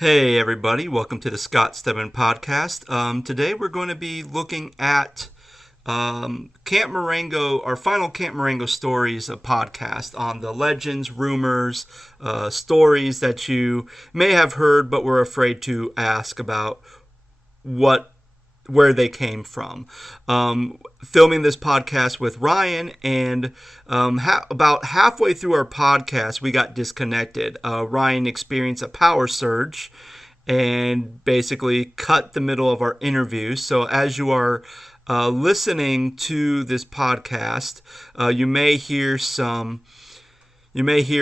Hey everybody, welcome to the Scott Stedman podcast. Today we're going to be looking at Camp Marengo, our final Camp Marengo Stories podcast on the legends, rumors, stories that you may have heard but were afraid to ask about what where they came from. Filming this podcast with Ryan, and about halfway through our podcast, we got disconnected. Ryan experienced a power surge and basically cut the middle of our interview. So as you are listening to this podcast, you may hear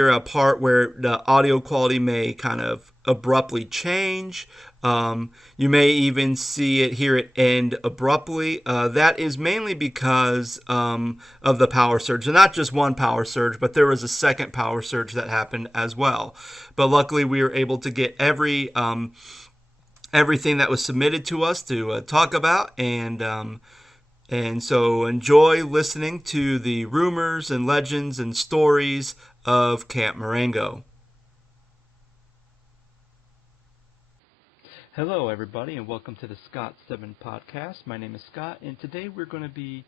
a part where the audio quality may kind of abruptly change. You may even hear it end abruptly. That is mainly because of the power surge. And not just one power surge, but there was a second power surge that happened as well. But luckily, we were able to get everything that was submitted to us to talk about, and so enjoy listening to the rumors and legends and stories of Camp Marengo. Hello, everybody, and welcome to the Scott Stedman podcast. My name is Scott, and today we're going to be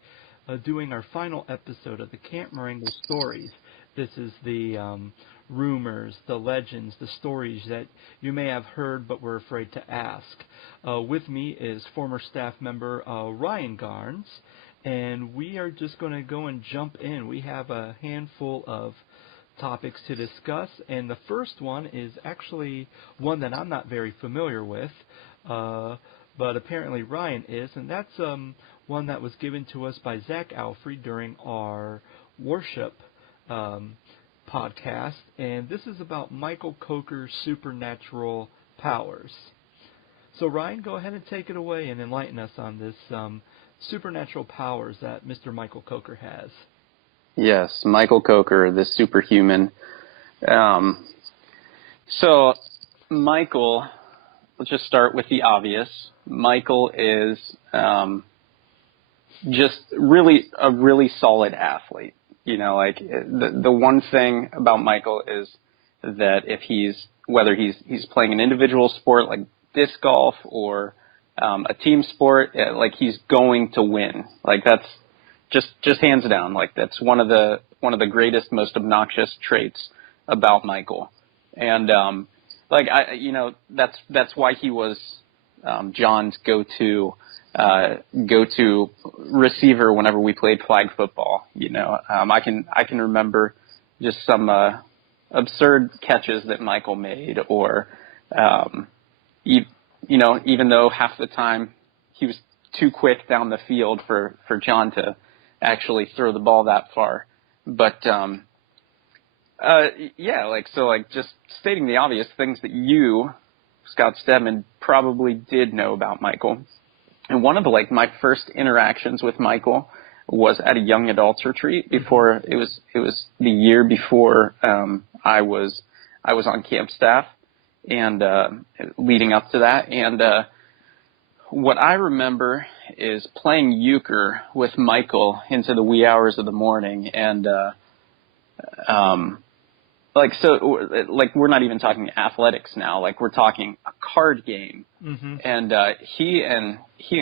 doing our final episode of the Camp Marengo stories. This is the rumors, the legends, the stories that you may have heard but were afraid to ask. With me is former staff member Ryan Garnes, and we are just going to go and jump in. We have a handful of topics to discuss, and the first one is actually one that I'm not very familiar with, but apparently Ryan is, and that's one that was given to us by Zach Alfrey during our worship podcast, and this is about Michael Coker's supernatural powers. So Ryan, go ahead and take it away and enlighten us on this supernatural powers that Mr. Michael Coker has. Yes, Michael Coker, the superhuman. So Michael, let's just start with the obvious. Michael is just really a really solid athlete. You know, like the one thing about Michael is that whether he's playing an individual sport like disc golf or a team sport, like he's going to win. Like that's just hands down. Like that's one of the greatest, most obnoxious traits about Michael. And that's why he was John's go-to receiver whenever we played flag football. You know, I can remember just some absurd catches that Michael made, or even though half the time he was too quick down the field for John to actually throw the ball that far. But just stating the obvious things that you, Scott Stedman, probably did know about Michael. And one of my first interactions with Michael was at a young adults retreat. Before it was the year before I was on camp staff, and leading up to that. And what I remember is playing euchre with Michael into the wee hours of the morning, and we're not even talking athletics now. Like we're talking a card game. Mm-hmm. And he and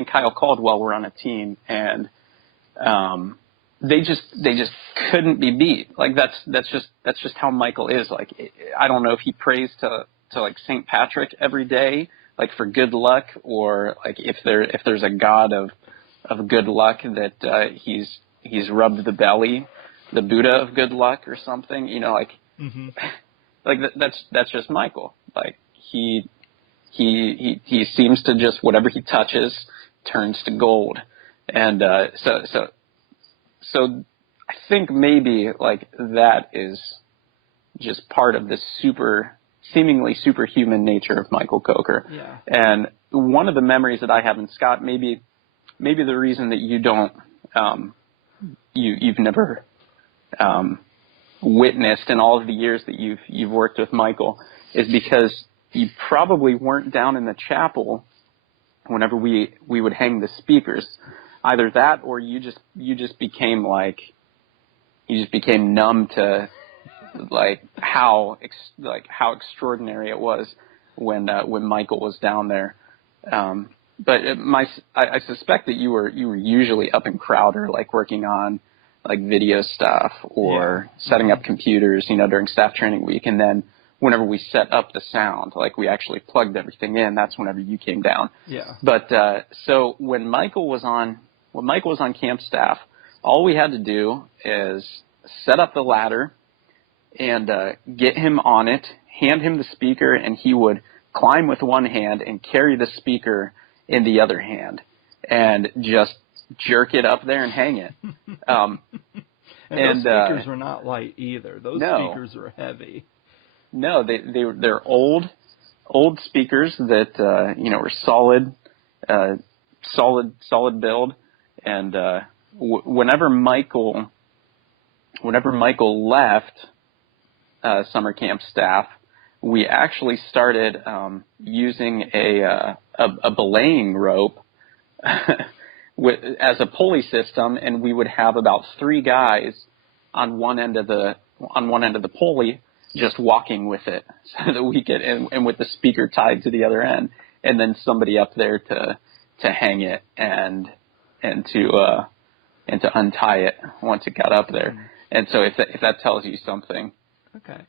Kyle Caldwell were on a team, and they just couldn't be beat. Like that's just how Michael is. Like I don't know if he prays to like St. Patrick every day, like for good luck, or like if there's a god of good luck that he's rubbed the belly, the Buddha of good luck or something, you know, like mm-hmm. Like that's just Michael. Like he seems to just whatever he touches turns to gold, and so I think maybe like that is just part of the seemingly superhuman nature of Michael Coker. Yeah. And one of the memories that I have, in Scott, maybe the reason that you don't, you've never witnessed in all of the years that you've worked with Michael, is because you probably weren't down in the chapel whenever we would hang the speakers. Either that, or you just became numb to like how extraordinary it was. when Michael was down there. But I suspect that you were usually up in Crowder, like working on like video stuff or setting up computers, during staff training week. And then whenever we set up the sound, like we actually plugged everything in, that's whenever you came down. Yeah. But so when Michael was on camp staff, all we had to do is set up the ladder and get him on it, hand him the speaker, and he would climb with one hand and carry the speaker in the other hand and just jerk it up there and hang it. And those speakers were not light either. Those speakers were heavy. No, they're old speakers that were solid build. And whenever Michael left summer camp staff, we actually started using a belaying rope as a pulley system, and we would have about 3 guys on one end of the pulley just walking with it, so that we could and with the speaker tied to the other end, and then somebody up there to hang it and to untie it once it got up there. And so if that tells you something. Okay.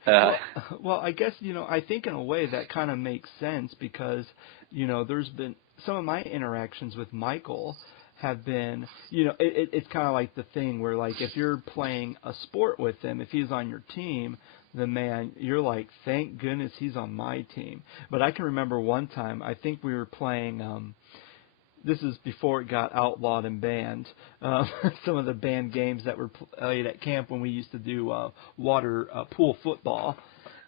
Well, I guess, I think in a way that kind of makes sense because, there's been some of my interactions with Michael have been, it's kind of like the thing where, like, if you're playing a sport with him, if he's on your team, then, man, you're like, thank goodness he's on my team. But I can remember one time, I think we were playing, this is before it got outlawed and banned, some of the banned games that were played at camp when we used to do water pool football.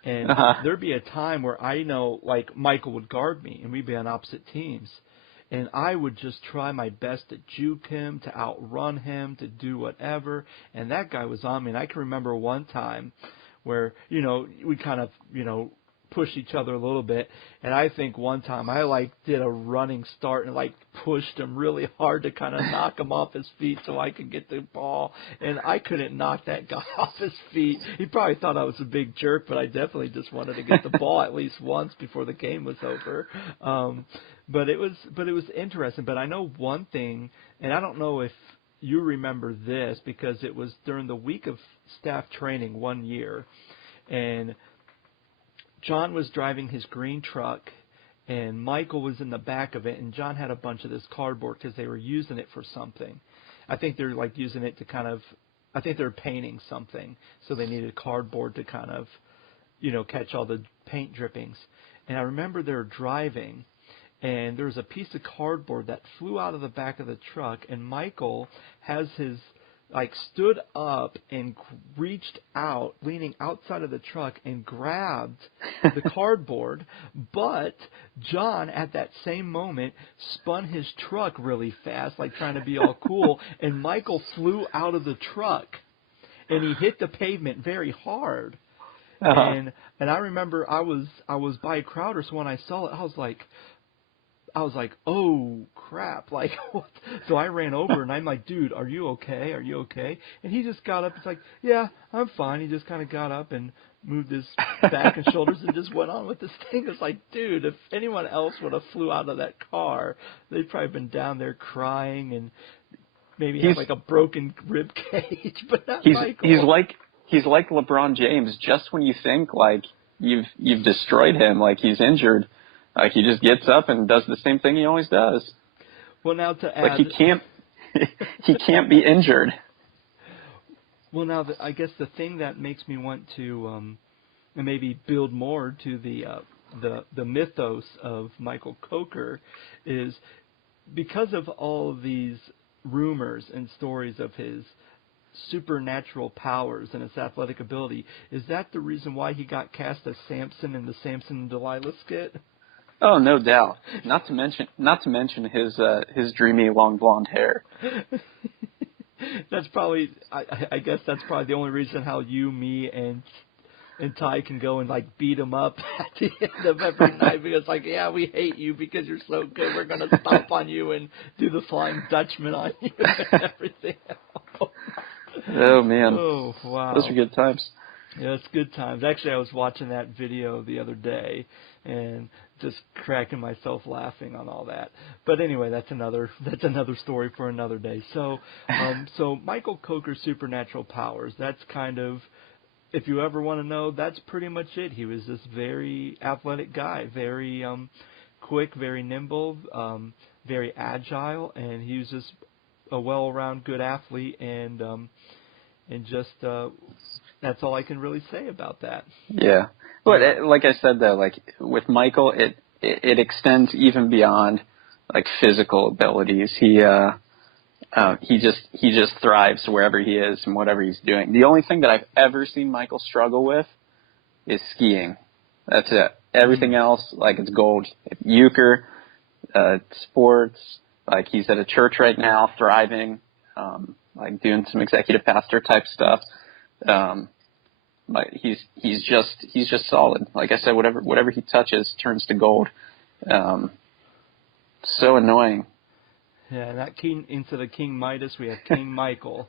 And there'd be a time where I know, like, Michael would guard me, and we'd be on opposite teams. And I would just try my best to juke him, to outrun him, to do whatever. And that guy was on me. And I can remember one time where, we kind of, push each other a little bit. And I think one time I, like, did a running start and, like, pushed him really hard to kind of knock him off his feet so I could get the ball. And I couldn't knock that guy off his feet. He probably thought I was a big jerk, but I definitely just wanted to get the ball at least once before the game was over. But it was interesting. But I know one thing, and I don't know if you remember this because it was during the week of staff training one year, and John was driving his green truck, and Michael was in the back of it, and John had a bunch of this cardboard because they were using it for something. I think they're, like, using it to kind of, I think they're painting something, so they needed cardboard to kind of, catch all the paint drippings. And I remember they were driving, and there was a piece of cardboard that flew out of the back of the truck, and Michael has his, like, stood up and reached out, leaning outside of the truck, and grabbed the cardboard. But John, at that same moment, spun his truck really fast, like trying to be all cool, and Michael flew out of the truck, and he hit the pavement very hard. And I remember I was by Crowder, so when I saw it, I was like, oh, crap. Like, what? So I ran over, and I'm like, dude, are you okay? Are you okay? And he just got up. It's like, yeah, I'm fine. He just kind of got up and moved his back and shoulders and just went on with this thing. It's like, dude, if anyone else would have flew out of that car, they'd probably been down there crying and maybe have, like, a broken rib cage, but not Michael. He's like LeBron James. Just when you think, like, you've destroyed him, like he's injured, like, he just gets up and does the same thing he always does. Well, now to add, like, he can't be injured. Well, now I guess the thing that makes me want to maybe build more to the mythos of Michael Coker is because of all of these rumors and stories of his supernatural powers and his athletic ability. Is that the reason why he got cast as Samson in the Samson and Delilah skit? Oh, no doubt. Not to mention his dreamy long blonde hair. That's probably, I guess that's probably the only reason how you, me, and Ty can go and, like, beat him up at the end of every night because, like, yeah, we hate you because you're so good. We're going to stomp on you and do the Flying Dutchman on you and everything else. Oh, man. Oh, wow. Those are good times. Yeah, it's good times. Actually, I was watching that video the other day, and just cracking myself laughing on all that. But anyway, that's another story for another day. So so Michael Coker's supernatural powers, that's kind of, if you ever want to know, that's pretty much it. He was this very athletic guy, very quick, very nimble, very agile, and he was just a well-round good athlete, and just that's all I can really say about that. Yeah. But like I said, though, like with Michael, it extends even beyond like physical abilities. He just thrives wherever he is and whatever he's doing. The only thing that I've ever seen Michael struggle with is skiing. That's it. Everything else, like, it's gold. Euchre, sports, like he's at a church right now, thriving, like doing some executive pastor type stuff. But he's just solid. Like I said, whatever he touches turns to gold. So annoying. Yeah, not King, instead of King Midas, we have King Michael.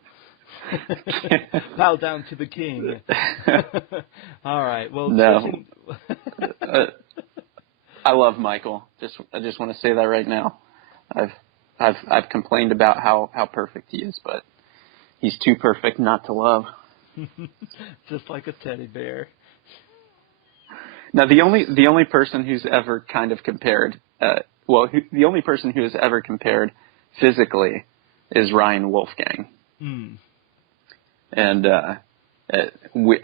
Bow down to the king. All right. Well, no. I love Michael. I just want to say that right now. I've complained about how perfect he is, but he's too perfect not to love. Just like a teddy bear. Now, the only person who's ever kind of compared, the only person who has ever compared physically is Ryan Wolfgang. And I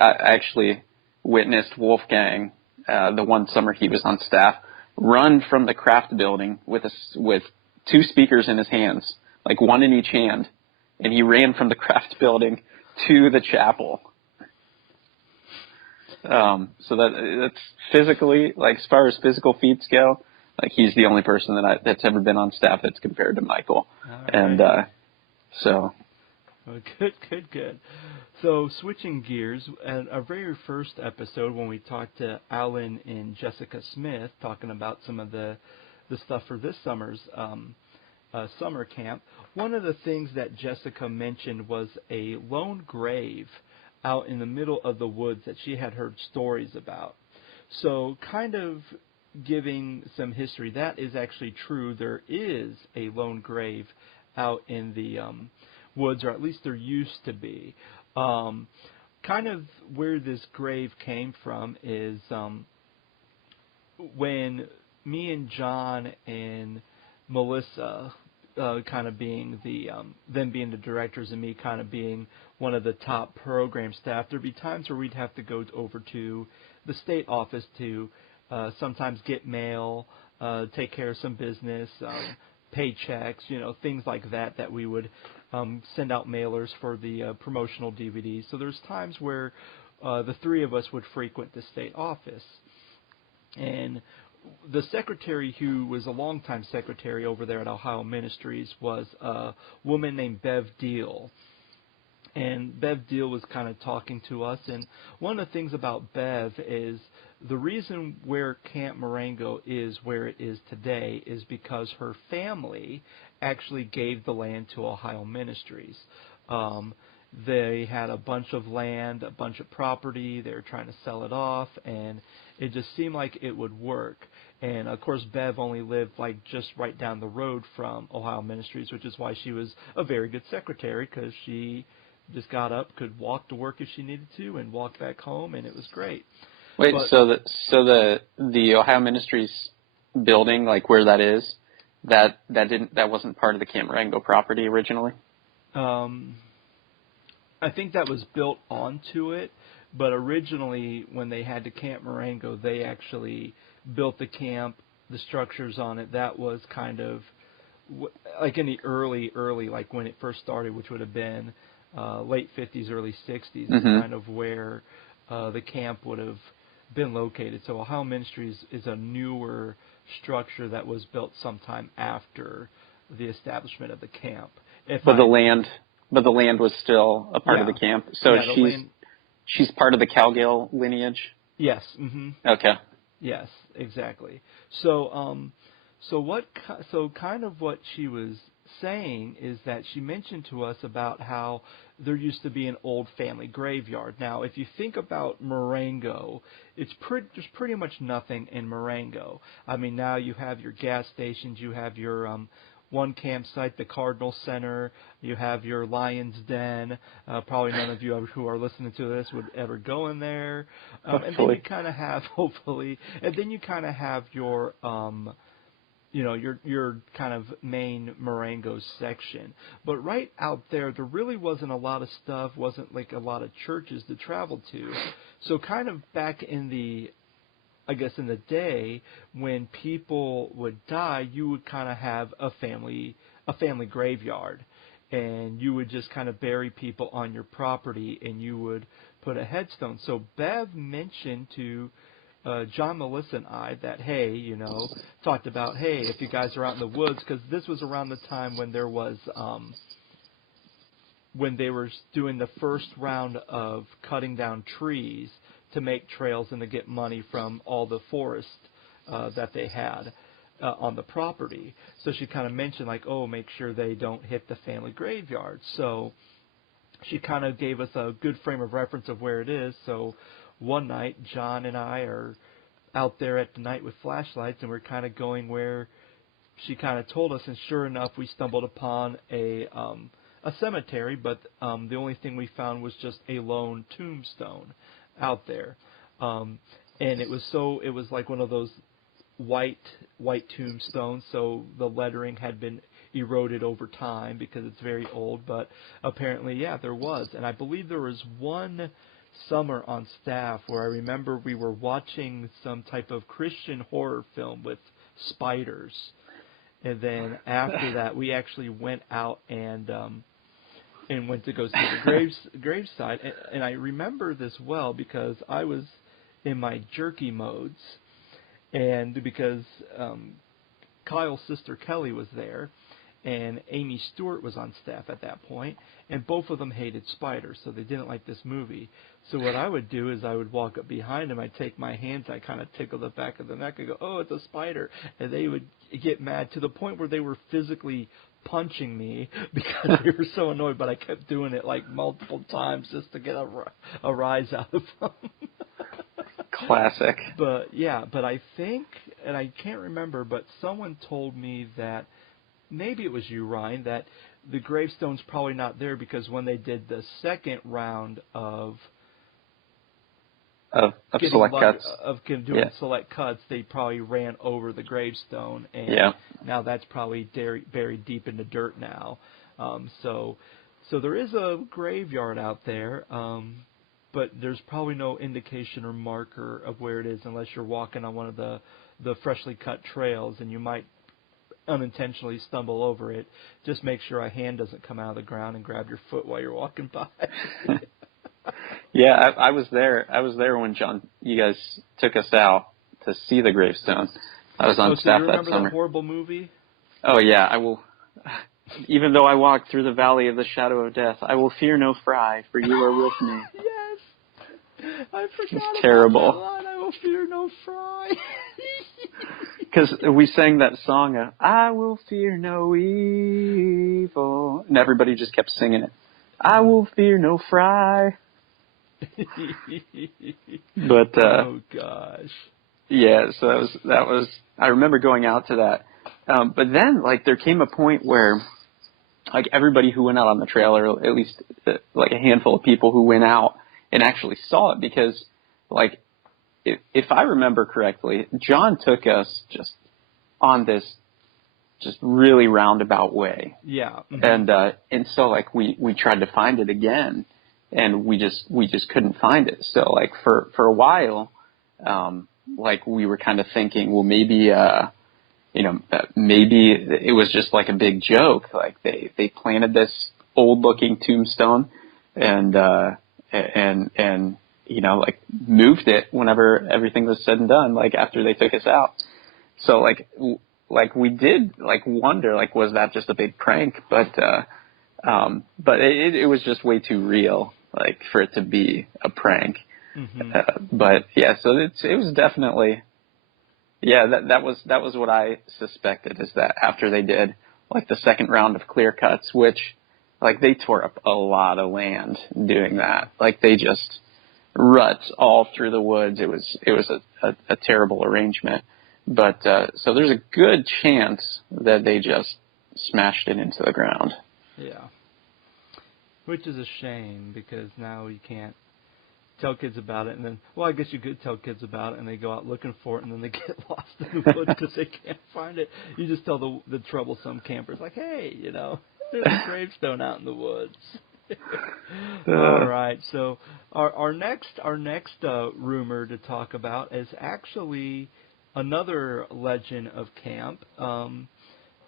actually witnessed Wolfgang the one summer he was on staff run from the craft building with two speakers in his hands, like one in each hand, and he ran from the craft building to the chapel. So that's physically, like, as far as physical feats go, like, he's the only person that's ever been on staff that's compared to Michael. Right. And so. Well, good. So switching gears, at our very first episode when we talked to Alan and Jessica Smith, talking about some of the stuff for this summer's summer camp, one of the things that Jessica mentioned was a lone grave out in the middle of the woods that she had heard stories about. So kind of giving some history, that is actually true. There is a lone grave out in the woods, or at least there used to be. Kind of where this grave came from is when me and John and Melissa, kind of being them being the directors and me kind of being one of the top program staff, there'd be times where we'd have to go over to the state office to sometimes get mail, take care of some business, paychecks, things like that we would send out mailers for the promotional DVDs. So there's times where the three of us would frequent the state office. And the secretary who was a longtime secretary over there at Ohio Ministries was a woman named Bev Deal. And Bev Deal was kind of talking to us. And one of the things about Bev is the reason where Camp Marengo is where it is today is because her family actually gave the land to Ohio Ministries. They had a bunch of land, a bunch of property. They were trying to sell it off, and it just seemed like it would work. And, of course, Bev only lived like just right down the road from Ohio Ministries, which is why she was a very good secretary, because she just got up, could walk to work if she needed to, and walk back home, and it was great. Wait, so the Ohio Ministries building, like where that is, that wasn't part of the Camp Marengo property originally? I think that was built onto it, but originally when they had the Camp Marengo, they actually built the camp, the structures on it. That was kind of like in the early, like when it first started, which would have been late 50s, early 60s, is kind of where the camp would have been located. So Ohio Ministries is a newer structure that was built sometime after the establishment of the camp. But the land was still a part of the camp. So she's part of the Cowgill lineage? Yes. Mm-hmm. Okay. Yes, exactly. So So kind of what she was saying is that she mentioned to us about how there used to be an old family graveyard. Now, if you think about Marengo, there's pretty much nothing in Marengo. I mean, now you have your gas stations, you have your one campsite, the Cardinal Center, you have your Lion's Den. Probably none of you who are listening to this would ever go in there. And then you kind of have, hopefully, and then you kind of have your your kind of main Marengo section. But right out there really wasn't a lot of stuff, wasn't like a lot of churches to travel to. So kind of back in the day when people would die, you would kind of have a family graveyard, and you would just kind of bury people on your property, and you would put a headstone. So Bev mentioned to John, Melissa, and I that, hey, talked about, hey, if you guys are out in the woods, because this was around the time when there was, when they were doing the first round of cutting down trees to make trails and to get money from all the forest that they had on the property. So she kind of mentioned, like, oh, make sure they don't hit the family graveyard. So she kind of gave us a good frame of reference of where it is. So one night, John and I are out there at the night with flashlights, and we're kind of going where she kind of told us, and sure enough, we stumbled upon a cemetery, but the only thing we found was just a lone tombstone out there. And it was like one of those white tombstones, so the lettering had been eroded over time because it's very old, but apparently, yeah, there was. And I believe there was one summer on staff where I remember we were watching some type of Christian horror film with spiders, and then after that we actually went out and went to go see the graveside, and I remember this well because I was in my jerky modes, and because Kyle's sister Kelly was there, and Amy Stewart was on staff at that point, and both of them hated spiders, so they didn't like this movie. So what I would do is I would walk up behind them, I'd take my hands, I kind of tickle the back of the neck, and go, oh, it's a spider, and they would get mad to the point where they were physically punching me because they were so annoyed, but I kept doing it like multiple times just to get a rise out of them. Classic. But I think, and I can't remember, but someone told me that, maybe it was you, Ryan, that the gravestone's probably not there because when they did the second round of select cuts, doing select cuts, they probably ran over the gravestone, and now that's probably buried deep in the dirt now. So there is a graveyard out there, but there's probably no indication or marker of where it is unless you're walking on one of the freshly cut trails, and you might unintentionally stumble over it. Just make sure a hand doesn't come out of the ground and grab your foot while you're walking by. Yeah, I was there. I was there when you guys took us out to see the gravestone. I was on staff that summer. Do you remember that horrible movie? Oh yeah, I will. Even though I walk through the valley of the shadow of death, I will fear no fry, for you are with me. Yes, I forgot it's terrible. That line. I will fear no fry. Because we sang that song, I will fear no evil, and everybody just kept singing it. I will fear no fry. But oh gosh, yeah. So that was. I remember going out to that, but then like there came a point where, like everybody who went out on the trail, or at least like a handful of people who went out and actually saw it, because like if I remember correctly, John took us just on this just really roundabout way. Yeah. Mm-hmm. And so like we tried to find it again. And we just couldn't find it. So like for a while, like we were kind of thinking, well, maybe maybe it was just like a big joke. Like they planted this old looking tombstone and like moved it whenever everything was said and done, like after they took us out. So like we did like wonder, like, was that just a big prank? But it was just way too real, like, for it to be a prank. Mm-hmm. But yeah, so it was definitely, Yeah, that was what I suspected, is that after they did like the second round of clear cuts, which like they tore up a lot of land doing that. Like they just ruts all through the woods. It was a terrible arrangement. But so there's a good chance that they just smashed it into the ground. Yeah. Which is a shame, because now you can't tell kids about it, and then, well, I guess you could tell kids about it, and they go out looking for it, and then they get lost in the woods because they can't find it. You just tell the troublesome campers, like, hey, there's a gravestone out in the woods. All right, so our next rumor to talk about is actually another legend of camp,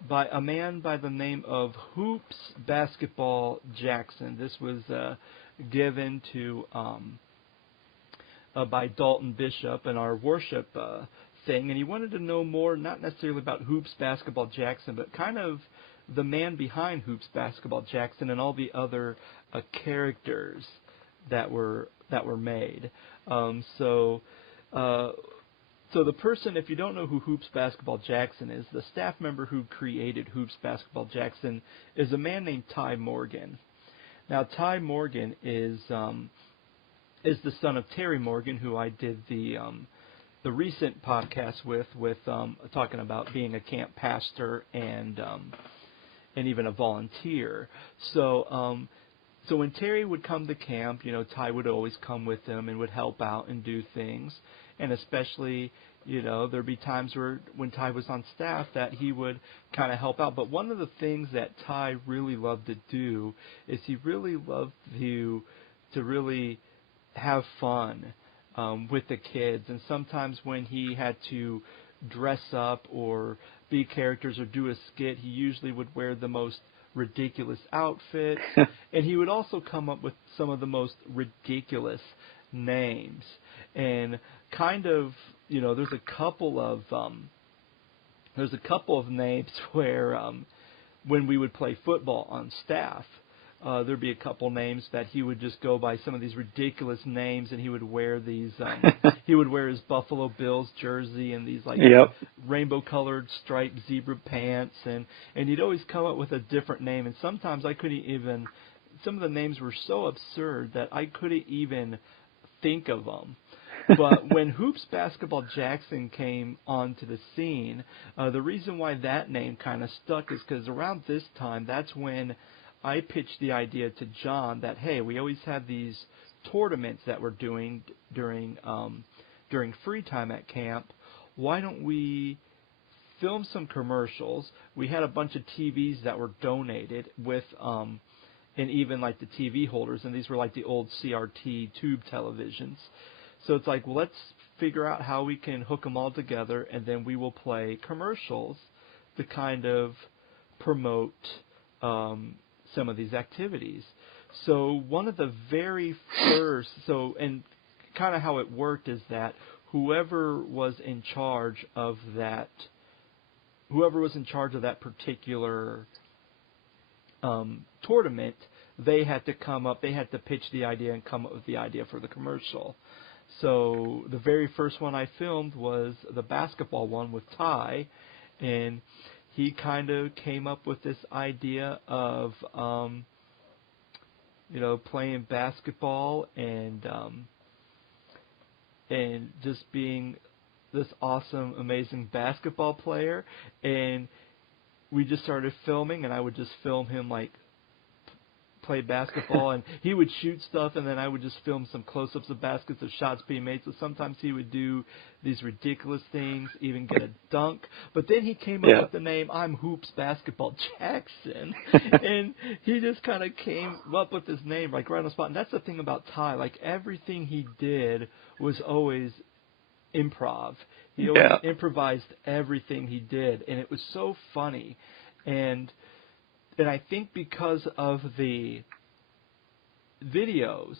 by a man by the name of Hoops Basketball Jackson. This was given to by Dalton Bishop in our worship thing, and he wanted to know more, not necessarily about Hoops Basketball Jackson, but kind of the man behind Hoops Basketball Jackson and all the other characters that were made. So the person, if you don't know who Hoops Basketball Jackson is, the staff member who created Hoops Basketball Jackson is a man named Ty Morgan. Now, Ty Morgan is the son of Terry Morgan, who I did the recent podcast with talking about being a camp pastor and even a volunteer. So when Terry would come to camp, Ty would always come with him and would help out and do things. And especially, there'd be times when Ty was on staff that he would kind of help out. But one of the things that Ty really loved to do is he really loved to really have fun with the kids. And sometimes when he had to dress up or be characters or do a skit, he usually would wear the most ridiculous outfits. And he would also come up with some of the most ridiculous names. And kind of, there's a couple of names where when we would play football on staff, there'd be a couple names that he would just go by some of these ridiculous names, and he would wear these he would wear his Buffalo Bills jersey and these rainbow colored striped zebra pants, and he'd always come up with a different name. And sometimes I couldn't even, some of the names were so absurd that I couldn't even think of them. But when Hoops Basketball Jackson came onto the scene, the reason why that name kind of stuck is because around this time, that's when I pitched the idea to John that, hey, we always have these tournaments that we're doing during free time at camp. Why don't we film some commercials? We had a bunch of TVs that were donated with and even like the TV holders, and these were like the old CRT tube televisions. So it's like, well, let's figure out how we can hook them all together, and then we will play commercials to kind of promote some of these activities. So one of the very first, and kind of how it worked is that whoever was in charge of that particular tournament, they had to pitch the idea and come up with the idea for the commercial. So the very first one I filmed was the basketball one with Ty, and he kind of came up with this idea of playing basketball and just being this awesome, amazing basketball player. And we just started filming, and I would just film him like play basketball, and he would shoot stuff, and then I would just film some close-ups of baskets of shots being made. So sometimes he would do these ridiculous things, even get a dunk. But then he came up with the name, I'm Hoops Basketball Jackson, and he just kind of came up with this name like right on the spot. And that's the thing about Ty. Like everything he did was always improv. He always improvised everything he did, and it was so funny. And I think because of the videos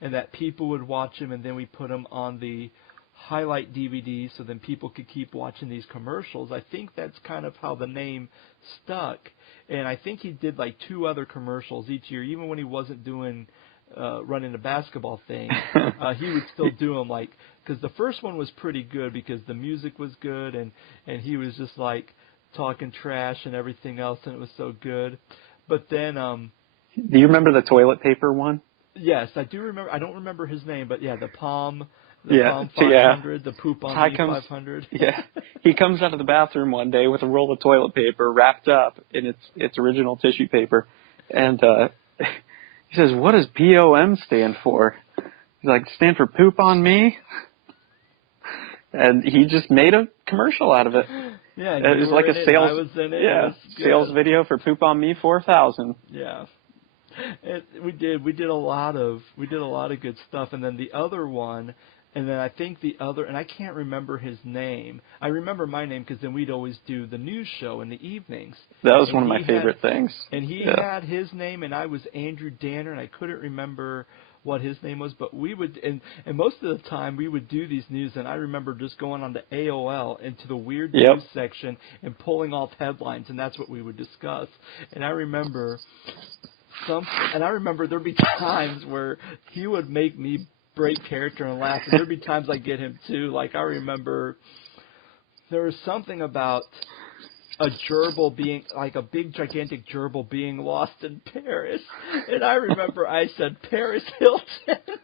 and that people would watch them, and then we put them on the highlight DVDs so then people could keep watching these commercials, I think that's kind of how the name stuck. And I think he did like 2 other commercials each year, even when he wasn't doing running a basketball thing, he would still do them like, because the first one was pretty good because the music was good and he was just like talking trash and everything else, and it was so good. But then, do you remember the toilet paper one? yes, I do remember. I don't remember his name, but yeah, the Palm 500, the Poop on Me 500. Yeah, he comes out of the bathroom one day with a roll of toilet paper wrapped up in its original tissue paper, and he says, "What does POM stand for?" He's like, "Stand for Poop on Me," and he just made a commercial out of it. Yeah, it was like a sales video for Poop on Me 4000. Yeah. We did a lot of good stuff, and then the other one, and then I think the other, and I can't remember his name. I remember my name because then we'd always do the news show in the evenings. That was one of my favorite things. And he had his name, and I was Andrew Danner, and I couldn't remember what his name was, but we would, and most of the time we would do these news, and I remember just going on to AOL into the weird news section and pulling off headlines, and that's what we would discuss. And I remember there'd be times where he would make me break character and laugh, and there'd be times I'd get him too. Like, I remember there was something about a gerbil being, like a big gigantic gerbil being lost in Paris, and I remember I said Paris Hilton,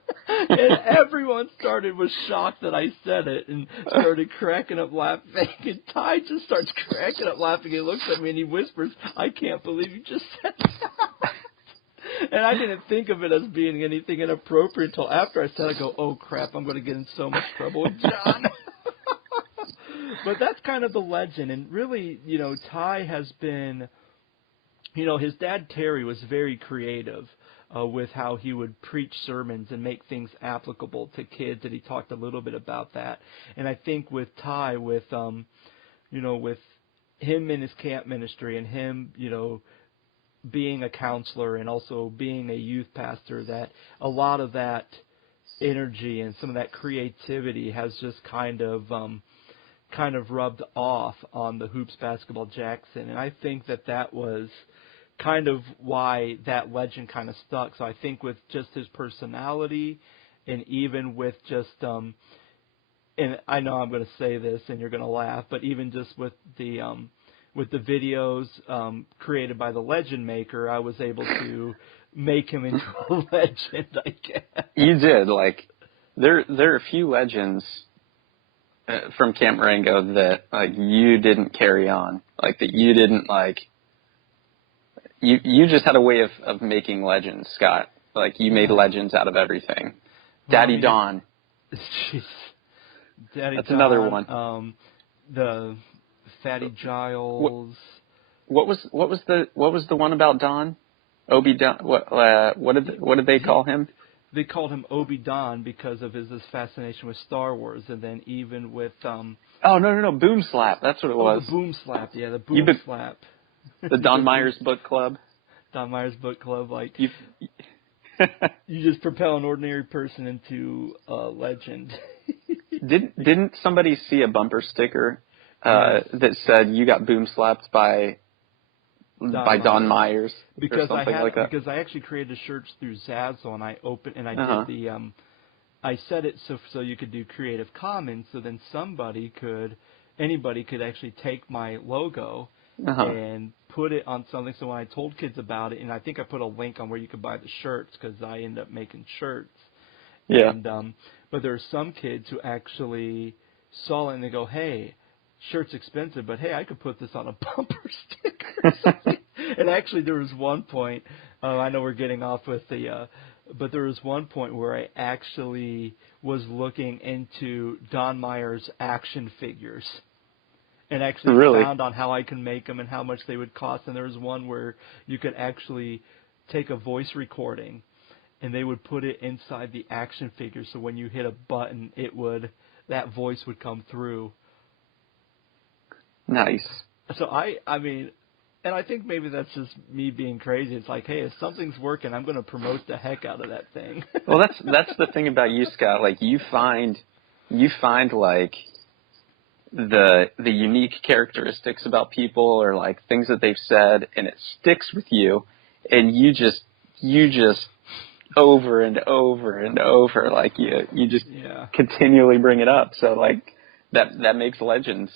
and everyone was shocked that I said it and started cracking up laughing, and Ty just starts cracking up laughing. He looks at me and he whispers, "I can't believe you just said that." And I didn't think of it as being anything inappropriate until after I said it. I go, "Oh crap, I'm going to get in so much trouble with John." But that's kind of the legend. And really, Ty has been, his dad Terry was very creative with how he would preach sermons and make things applicable to kids, and he talked a little bit about that. And I think with Ty, with him in his camp ministry and him, being a counselor and also being a youth pastor, that a lot of that energy and some of that creativity has just kind of rubbed off on the Hoops Basketball Jackson. And I think that was kind of why that legend kind of stuck. So I think with just his personality, and even with just and I know I'm going to say this and you're going to laugh, but even just with the videos created by the legend maker, I was able to make him into a legend, I guess. You did. Like, there are a few legends from Camp Marengo that, like, you didn't carry on. Like, that you didn't, like, you just had a way of making legends, Scott. Like, you made legends out of everything. Daddy Don. Jeez. Daddy That's Don, another one. The Fatty Giles. What was the one about Don? Obi Don. What did they call him? They called him Obi Don because of his fascination with Star Wars, and then even with Oh no, Boom Slap. That's what it was. The Boom Slap. Yeah, the Boom Slap. The Don Myers Book Club. Don Myers Book Club. Like you just propel an ordinary person into a legend. Didn't somebody see a bumper sticker that said "You got boom slapped by Don Myers" because or something like that? Because I actually created shirts through Zazzle, and I did the I set it so you could do Creative Commons, so then anybody could actually take my logo and put it on something. So when I told kids about it, and I think I put a link on where you could buy the shirts because I ended up making shirts. Yeah. And but there are some kids who actually saw it and they go, "Hey, shirt's expensive, but hey, I could put this on a bumper sticker." And actually, there was one point. I know we're getting off with the, but there was one point where I actually was looking into Don Myers action figures, and actually found on how I can make them and how much they would cost. And there was one where you could actually take a voice recording, and they would put it inside the action figure, so when you hit a button, that voice would come through. Nice. So I mean, and I think maybe that's just me being crazy. It's like, hey, if something's working, I'm going to promote the heck out of that thing. Well, that's the thing about you, Scott. Like, you find like the unique characteristics about people, or like things that they've said, and it sticks with you, and you just over and over and over. Like you just Yeah. continually bring it up. So like that makes legends.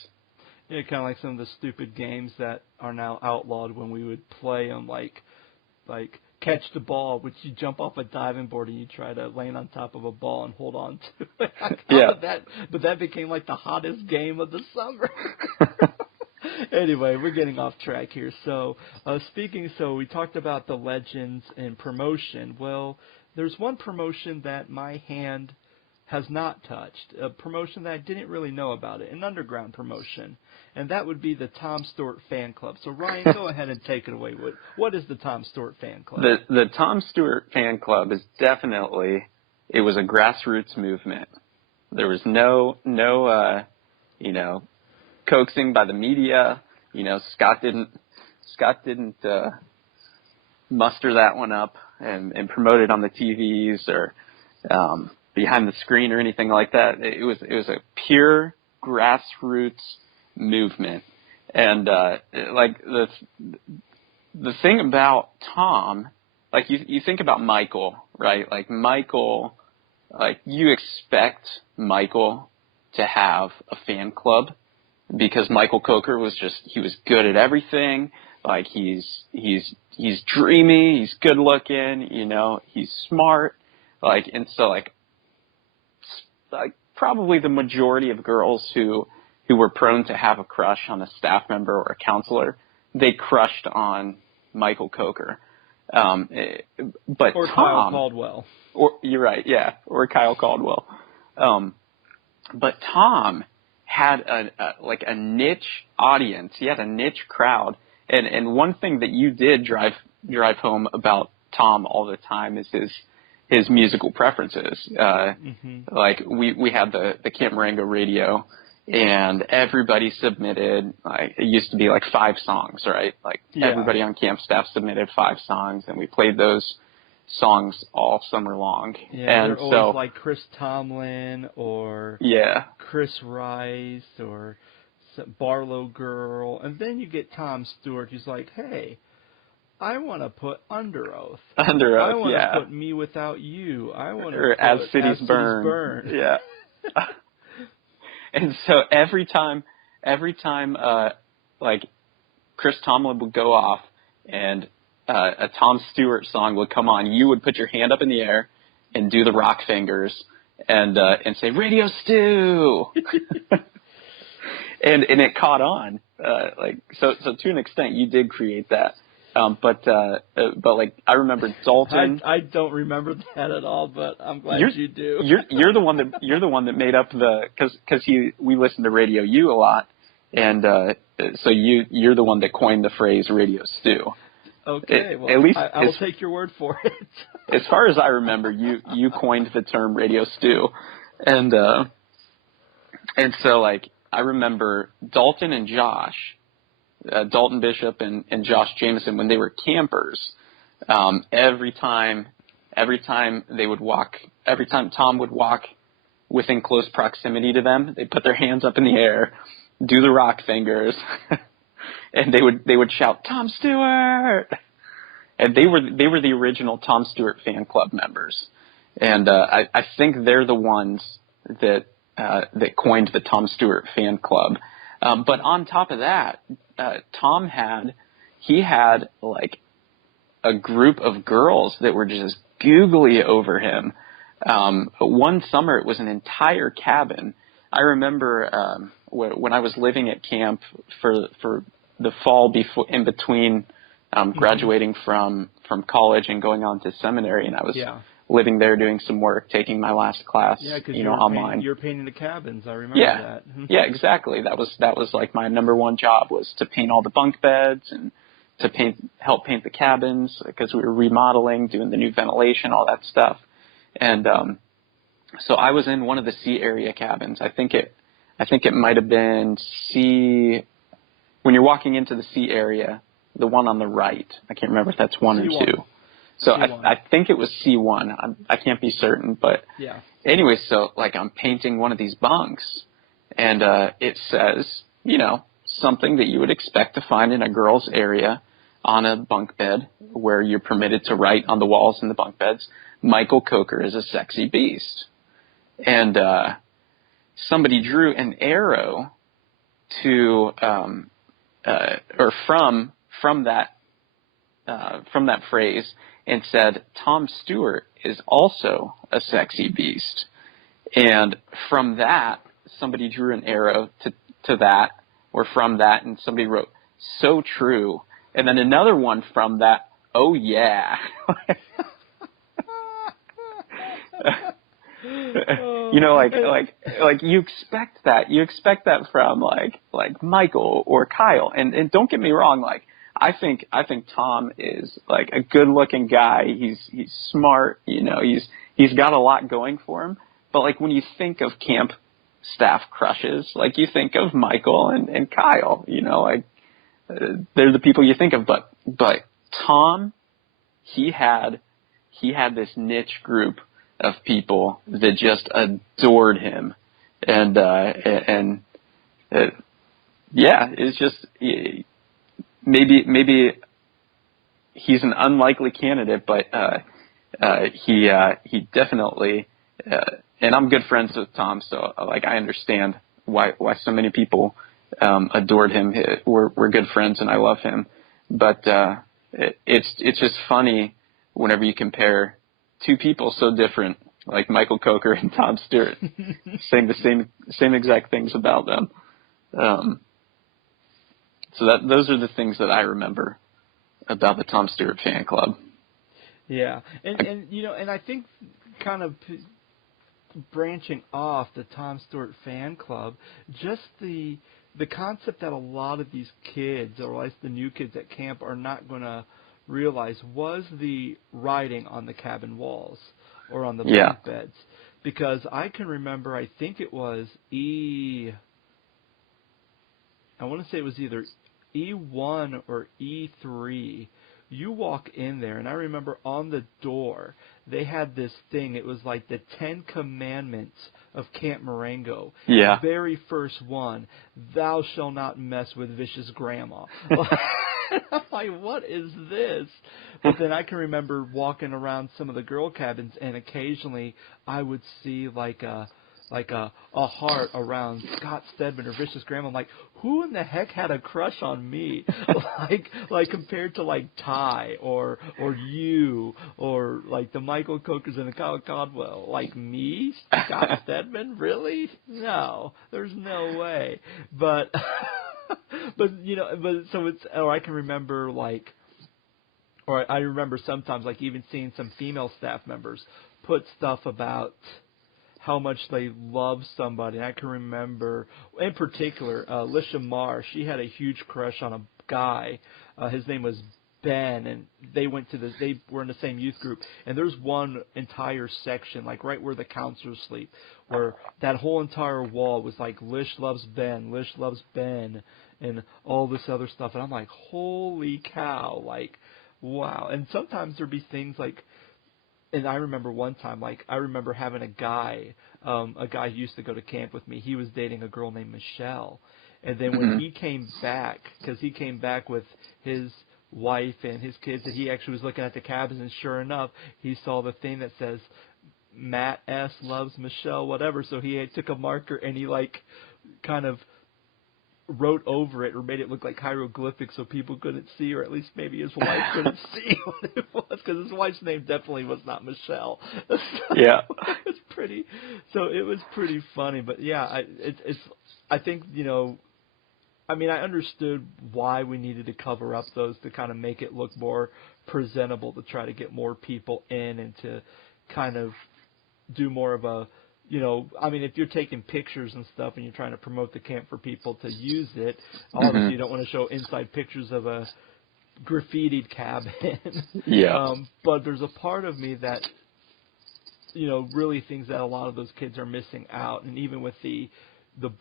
Yeah, kind of like some of the stupid games that are now outlawed when we would play them, like catch the ball, which you jump off a diving board and you try to land on top of a ball and hold on to it. Yeah. But that became like the hottest game of the summer. Anyway, we're getting off track here. So, so we talked about the legends and promotion. Well, there's one promotion that my hand has not touched, a promotion that I didn't really know about it, an underground promotion, and that would be the Tom Stewart Fan Club. So, Ryan, go ahead and take it away. What is the Tom Stewart Fan Club? The Tom Stewart Fan Club is definitely, it was a grassroots movement. There was no coaxing by the media. Scott didn't muster that one up and promote it on the TVs or behind the screen or anything like that. It was a pure grassroots movement. And like the thing about Tom, like you think about Michael, right? Like Michael, like you expect Michael to have a fan club, because Michael Coker he was good at everything. Like he's dreamy, he's good looking, he's smart. And so probably the majority of girls who were prone to have a crush on a staff member or a counselor, they crushed on Michael Coker. But or Tom, Kyle Caldwell. Or you're right, yeah, or Kyle Caldwell. But Tom had a niche audience. He had a niche crowd. And one thing that you did drive home about Tom all the time is his musical preferences. Like we had the Camp Marengo radio, and everybody submitted, like it used to be like 5 songs, right? Like everybody on camp staff submitted 5 songs, and we played those songs all summer long. Yeah, and they're always like Chris Tomlin or Chris Rice or Barlow Girl, and then you get Tom Stewart, who's like, hey, I want to put Under Oath. I want to put Me Without You. I want to put As Cities Burn. Yeah. And so every time like Chris Tomlin would go off and a Tom Stewart song would come on, you would put your hand up in the air and do the rock fingers and say, Radio Stew. and it caught on. So to an extent you did create that. But like I remember Dalton. I don't remember that at all, but I'm glad you do. You're the one that made up because we listened to Radio U a lot, and so you're the one that coined the phrase Radio Stew. Okay, at least I will take your word for it. As far as I remember, you coined the term Radio Stew, and so like I remember Dalton and Josh. Dalton Bishop and Josh Jameson, when they were campers, every time Tom would walk within close proximity to them, they put their hands up in the air, do the rock fingers, and they would shout, Tom Stewart! And they were the original Tom Stewart Fan Club members. And I think they're the ones that coined the Tom Stewart Fan Club. But on top of that, Tom had like a group of girls that were just googly over him. One summer it was an entire cabin. I remember when I was living at camp for the fall in between graduating from college and going on to seminary, and I was living there doing some work, taking my last class, online. You're painting the cabins. I remember that. Yeah, exactly. That was like my number one job, was to paint all the bunk beds and to help paint the cabins, because we were remodeling, doing the new ventilation, all that stuff. And so I was in one of the C area cabins. I think it might have been C. When you're walking into the C area, the one on the right. I can't remember if that's 1 or 2. So I think it was C1. I can't be certain, but anyway, so like I'm painting one of these bunks, and it says, something that you would expect to find in a girl's area on a bunk bed, where you're permitted to write on the walls in the bunk beds. Michael Coker is a sexy beast. And somebody drew an arrow to or from that phrase and said, Tom Stewart is also a sexy beast. And from that, somebody drew an arrow to that, or from that, and somebody wrote, so true. And then another one from that, oh yeah. Like you expect that. You expect that from like Michael or Kyle. And don't get me wrong, like I think Tom is like a good looking guy. He's smart, he's got a lot going for him. But like when you think of camp staff crushes, like you think of Michael and Kyle, they're the people you think of. But Tom, he had this niche group of people that just adored him, and it's just maybe he's an unlikely candidate, but he definitely. And I'm good friends with Tom, so like I understand why so many people adored him. We're good friends, and I love him. But it's just funny whenever you compare two people so different, like Michael Coker and Tom Stewart, saying the same exact things about them. So those are the things that I remember about the Tom Stewart fan club. Yeah, and I think kind of branching off the Tom Stewart fan club, just the concept that a lot of these kids, or at least the new kids at camp, are not going to realize was the writing on the cabin walls or on the bunk beds. Because I can remember, I think it was I want to say it was either E1 or E3. You walk in there, and I remember on the door, they had this thing. It was like the 10 Commandments of Camp Marengo. Yeah. The very first one, thou shalt not mess with vicious grandma. I'm like, what is this? But then I can remember walking around some of the girl cabins, and occasionally I would see like a heart around Scott Stedman or Vicious Grandma. I'm like, who in the heck had a crush on me? like compared to like Ty or you or like the Michael Cokers and the Kyle Caldwell. Like me? Scott Stedman? Really? No. There's no way. But so it's, or I can remember I remember sometimes like even seeing some female staff members put stuff about how much they love somebody. And I can remember, in particular, Lisha Marr, she had a huge crush on a guy. His name was Ben, and they were in the same youth group. And there's one entire section, like right where the counselors sleep, where that whole entire wall was like, Lish loves Ben, and all this other stuff. And I'm like, holy cow, like, wow. And sometimes there'd be things like, and I remember one time, like, I remember having a guy who used to go to camp with me. He was dating a girl named Michelle. And then when he came back, because he came back with his wife and his kids, and he actually was looking at the cabins, and sure enough, he saw the thing that says, Matt S. loves Michelle, whatever. So he took a marker and he, like, kind of wrote over it or made it look like hieroglyphics so people couldn't see, or at least maybe his wife couldn't see what it was, because his wife's name definitely was not Michelle. Yeah. It was pretty funny. But yeah, I think, I mean, I understood why we needed to cover up those to kind of make it look more presentable, to try to get more people in and to kind of do more of a, I mean, if you're taking pictures and stuff and you're trying to promote the camp for people to use it, obviously you don't want to show inside pictures of a graffitied cabin. Yeah. But there's a part of me that, really thinks that a lot of those kids are missing out. And even with the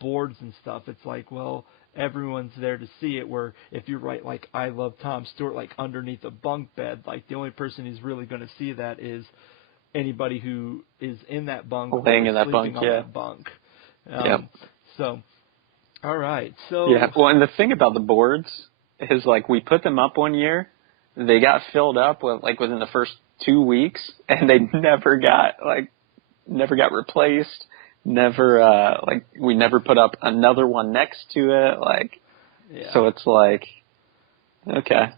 boards and stuff, it's like, well, everyone's there to see it, where if you write, like, I love Tom Stewart, like, underneath a bunk bed, like, the only person who's really going to see that is anybody who is in that bunk, laying in that sleeping bunk, on that bunk. So, all right. So yeah. Well, and the thing about the boards is, like, we put them up one year, they got filled up with, like, within the first 2 weeks, and they never got replaced. Never we never put up another one next to it. Yeah. So it's like, okay.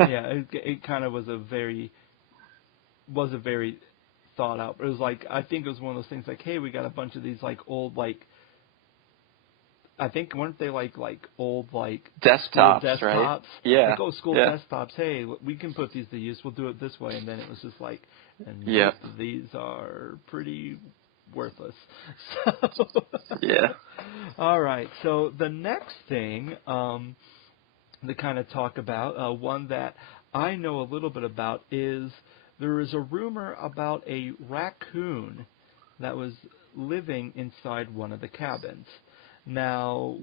Yeah, it kind of was a very thought out. It was like, I think it was one of those things like, hey, we got a bunch of these like old I think weren't they like old Desktops, desktops, right? Yeah. Like school yeah. desktops. Hey, we can put these to use. We'll do it this way. And then it was just like, and Yep. most of these are pretty worthless. So, Yeah. all right. So the next thing to kind of talk about, one that I know a little bit about, is there is a rumor about a raccoon that was living inside one of the cabins. Now,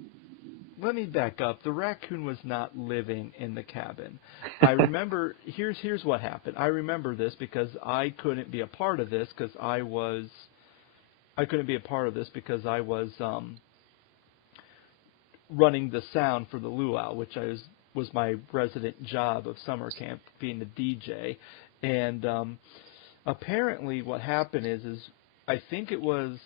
let me back up. The raccoon was not living in the cabin. I remember, here's what happened. I remember this because I couldn't be a part of this because I was running the sound for the luau, which was my resident job of summer camp, being the DJ. And apparently what happened is I think it was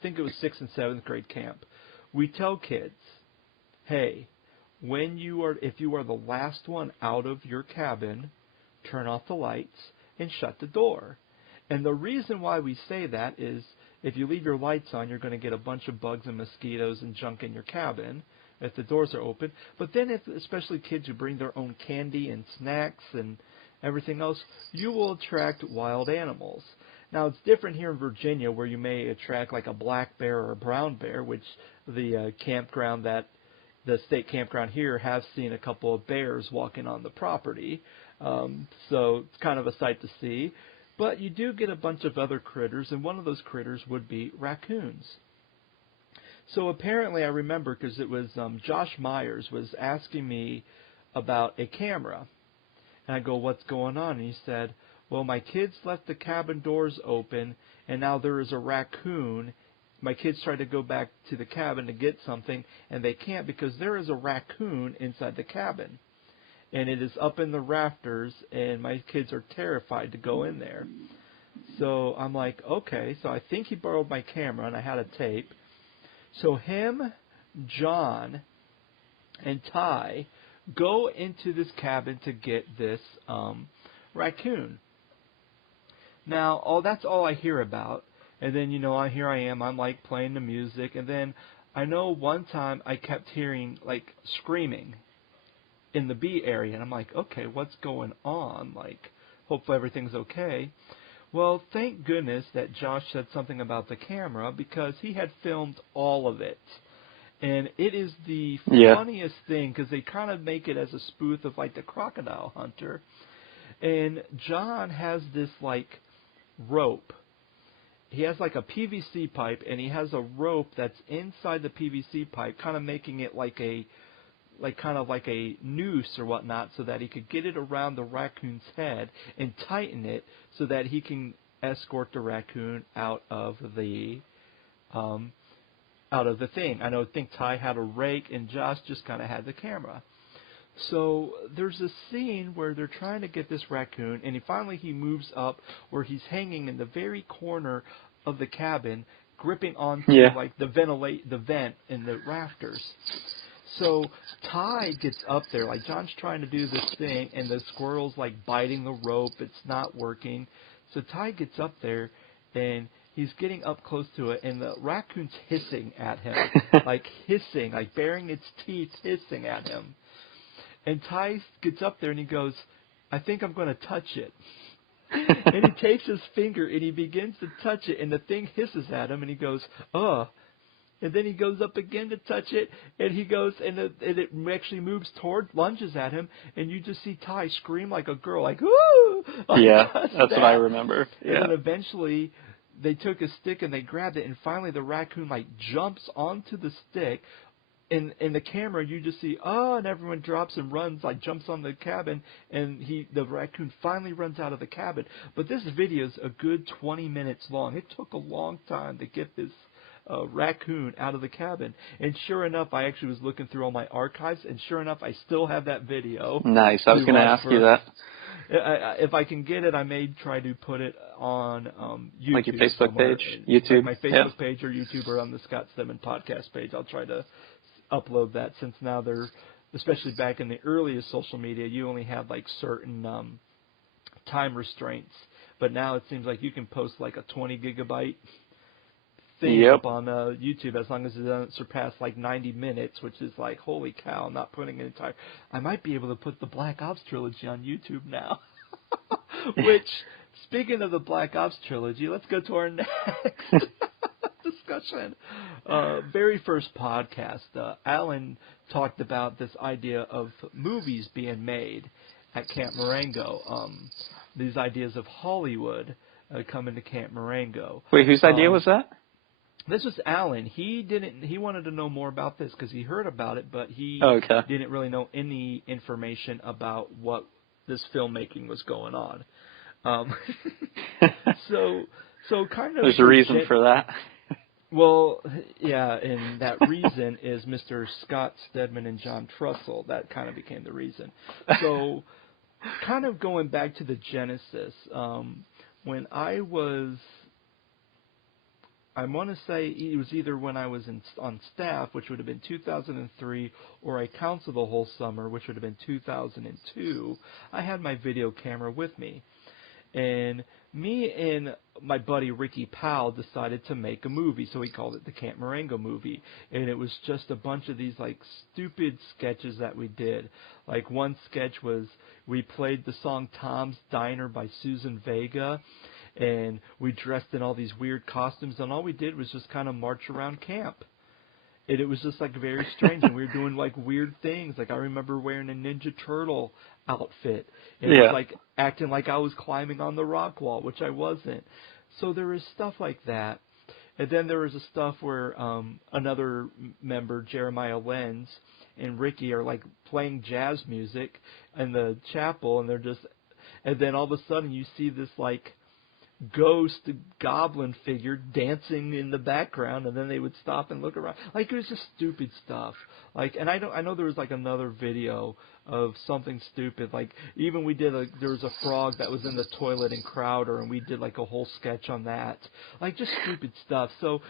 6th and 7th grade camp. We tell kids, hey, if you are the last one out of your cabin, turn off the lights and shut the door. And the reason why we say that is if you leave your lights on, you're going to get a bunch of bugs and mosquitoes and junk in your cabin if the doors are open. But then especially kids who bring their own candy and snacks and everything else, you will attract wild animals. Now, it's different here in Virginia where you may attract like a black bear or a brown bear, which the state campground here has seen a couple of bears walking on the property. So it's kind of a sight to see. But you do get a bunch of other critters, and one of those critters would be raccoons. So apparently I remember because it was Josh Myers was asking me about a camera. And I go, what's going on? And he said, well, my kids left the cabin doors open, and now there is a raccoon. My kids tried to go back to the cabin to get something, and they can't because there is a raccoon inside the cabin. And it is up in the rafters, and my kids are terrified to go in there. So I'm like, okay. So I think he borrowed my camera, and I had a tape. So him, John, and Ty go into this cabin to get this raccoon. Now, that's all I hear about. And then, here I am. I'm, like, playing the music. And then I know one time I kept hearing, like, screaming in the B area. And I'm like, okay, what's going on? Like, hopefully everything's okay. Well, thank goodness that Josh said something about the camera because he had filmed all of it. And it is the funniest thing because they kind of make it as a spoof of, like, the crocodile hunter. And John has this, like, rope. He has like a PVC pipe, and he has a rope that's inside the PVC pipe, kind of making it like a noose or whatnot, so that he could get it around the raccoon's head and tighten it so that he can escort the raccoon out of the thing. I think Ty had a rake, and Josh just kind of had the camera. So there's a scene where they're trying to get this raccoon, and he moves up where he's hanging in the very corner of the cabin, gripping onto like the vent in the rafters. So Ty gets up there, like John's trying to do this thing, and the squirrel's like biting the rope. It's not working. So Ty gets up there, and he's getting up close to it, and the raccoon's hissing at him, like baring its teeth, hissing at him. And Ty gets up there and he goes, I think I'm going to touch it. And he takes his finger and he begins to touch it, and the thing hisses at him, and he goes, ugh. And then he goes up again to touch it, and he goes, and it actually moves lunges at him, and you just see Ty scream like a girl, like, woo! Yeah, that's what I remember. And then eventually they took a stick and they grabbed it, and finally the raccoon like jumps onto the stick. In the camera, you just see, and everyone drops and runs, like jumps on the cabin, and the raccoon finally runs out of the cabin. But this video is a good 20 minutes long. It took a long time to get this raccoon out of the cabin. And sure enough, I actually was looking through all my archives, and sure enough, I still have that video. Nice. I was going to ask you that. If I can get it, I may try to put it on YouTube. Like your Facebook somewhere. page, YouTube? Like my Facebook page or YouTube or on the Scott Stedman podcast page. I'll try to upload that, since now they're, especially back in the earliest social media, you only had like certain time restraints. But now it seems like you can post like a 20 gigabyte thing up on YouTube, as long as it doesn't surpass like 90 minutes, which is like, holy cow, I'm not putting an entire... I might be able to put the Black Ops trilogy on YouTube now. Which, speaking of the Black Ops trilogy, let's go to our next discussion. Very first podcast, Alan talked about this idea of movies being made at Camp Marengo. These ideas of Hollywood coming to Camp Marengo. Wait, whose idea was that? This was Alan. He wanted to know more about this because he heard about it, but he didn't really know any information about what this filmmaking was going on. So kind of. There's a reason for that. Well, yeah, and that reason is Mr. Scott Stedman and John Trussell. That kind of became the reason. So, kind of going back to the genesis, when I want to say it was either when I was on staff, which would have been 2003, or I counseled the whole summer, which would have been 2002. I had my video camera with me. And me and my buddy Ricky Powell decided to make a movie, so we called it the Camp Marengo movie. And it was just a bunch of these like stupid sketches that we did. Like one sketch was we played the song Tom's Diner by Susan Vega, and we dressed in all these weird costumes, and all we did was just kind of march around camp. And it was just like very strange, and we were doing like weird things. Like I remember wearing a Ninja Turtle outfit, and it was like acting like I was climbing on the rock wall, which I wasn't. So there was stuff like that. And then there was a stuff where another member, Jeremiah Lenz, and Ricky are like playing jazz music in the chapel, and they're just, and then all of a sudden you see this like ghost goblin figure dancing in the background, and then they would stop and look around. Like, it was just stupid stuff. Like, and I know there was like another video of something stupid. Like, even there was a frog that was in the toilet in Crowder, and we did like a whole sketch on that. Like, just stupid stuff. So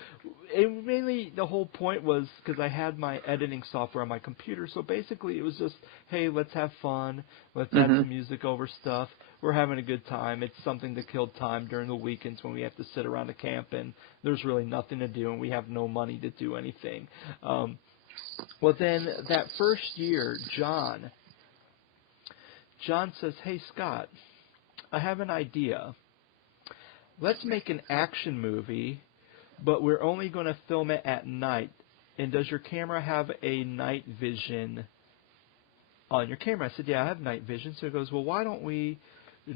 mainly the whole point was because I had my editing software on my computer, so basically it was just, hey, let's have fun, let's add some music over stuff. We're having a good time. It's something to kill time during the weekends when we have to sit around a camp and there's really nothing to do and we have no money to do anything. Well, then that first year, John says, hey, Scott, I have an idea. Let's make an action movie, but we're only going to film it at night. And does your camera have a night vision on your camera? I said, yeah, I have night vision. So he goes, well, why don't we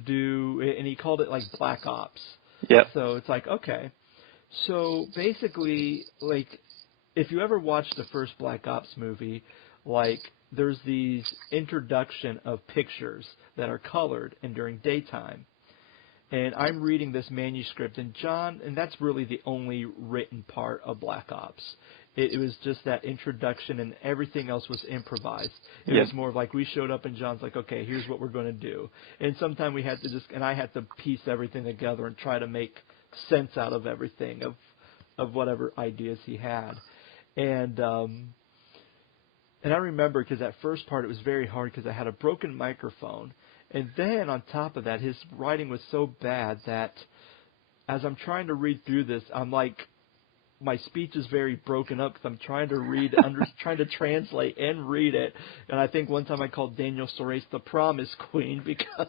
do, and he called it like Black Ops. Yep. So it's like, okay. So basically, like, if you ever watched the first Black Ops movie, like, there's these introduction of pictures that are colored and during daytime. And I'm reading this manuscript, and that's really the only written part of Black Ops. It was just that introduction, and everything else was improvised. It was more of like we showed up, and John's like, okay, here's what we're going to do. And sometimes we had to and I had to piece everything together and try to make sense out of everything, of whatever ideas he had. And I remember, because that first part, it was very hard because I had a broken microphone. And then on top of that, his writing was so bad that as I'm trying to read through this, I'm like, my speech is very broken up because I'm trying to read, trying to translate and read it. And I think one time I called Daniel Soares the Promise Queen because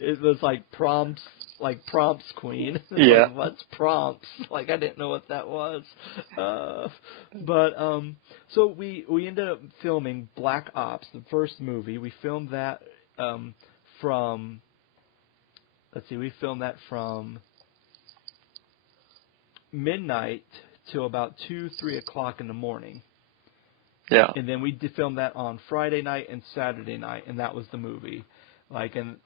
it was like prompts queen. Yeah. Like, what's prompts? Like, I didn't know what that was. So we ended up filming Black Ops, the first movie. We filmed that from midnight till about 2-3 o'clock in the morning. Yeah. And then we filmed that on Friday night and Saturday night, and that was the movie. Like, and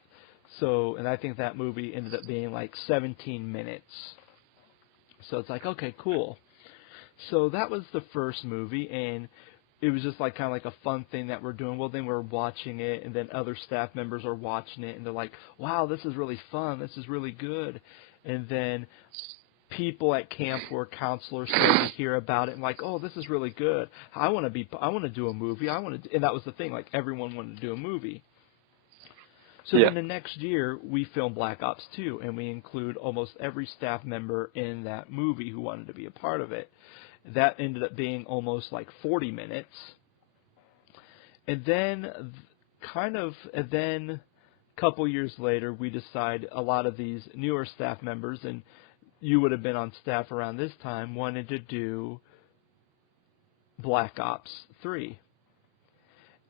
I think that movie ended up being like 17 minutes. So it's like, okay, cool. So that was the first movie, and it was just like kind of like a fun thing that we're doing. Well, then we're watching it, and then other staff members are watching it, and they're like, "Wow, this is really fun. This is really good." And then people at camp who are counselors started to hear about it and like, "Oh, this is really good. I want to do a movie. And that was the thing. Like everyone wanted to do a movie. So then the next year we filmed Black Ops 2, and we include almost every staff member in that movie who wanted to be a part of it. That ended up being almost like 40 minutes. And then a couple years later, we decide a lot of these newer staff members, and you would have been on staff around this time, wanted to do Black Ops 3.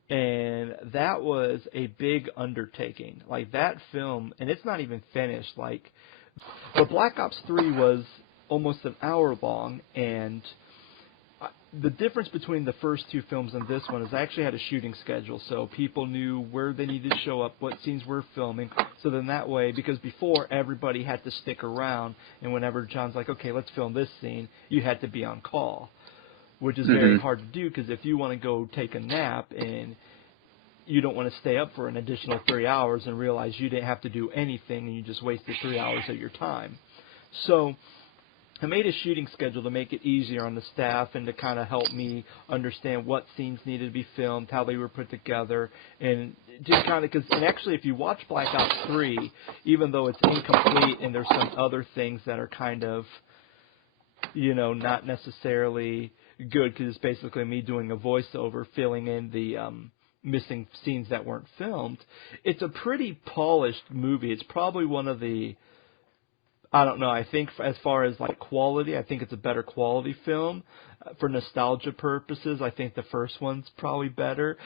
And that was a big undertaking. Like that film, and it's not even finished. But Black Ops 3 was almost an hour long, and the difference between the first two films and this one is I actually had a shooting schedule, so people knew where they needed to show up, what scenes we're filming. So then that way, because before everybody had to stick around, and whenever John's like, okay, let's film this scene, you had to be on call, which is very hard to do because if you want to go take a nap and you don't want to stay up for an additional 3 hours and realize you didn't have to do anything and you just wasted 3 hours of your time. So I made a shooting schedule to make it easier on the staff and to kind of help me understand what scenes needed to be filmed, how they were put together, and just kind of because and actually if you watch Black Ops 3, even though it's incomplete and there's some other things that are kind of, not necessarily good because it's basically me doing a voiceover filling in the missing scenes that weren't filmed, it's a pretty polished movie. It's probably one of the I don't know. I think as far as like quality, I think it's a better quality film. For nostalgia purposes, I think the first one's probably better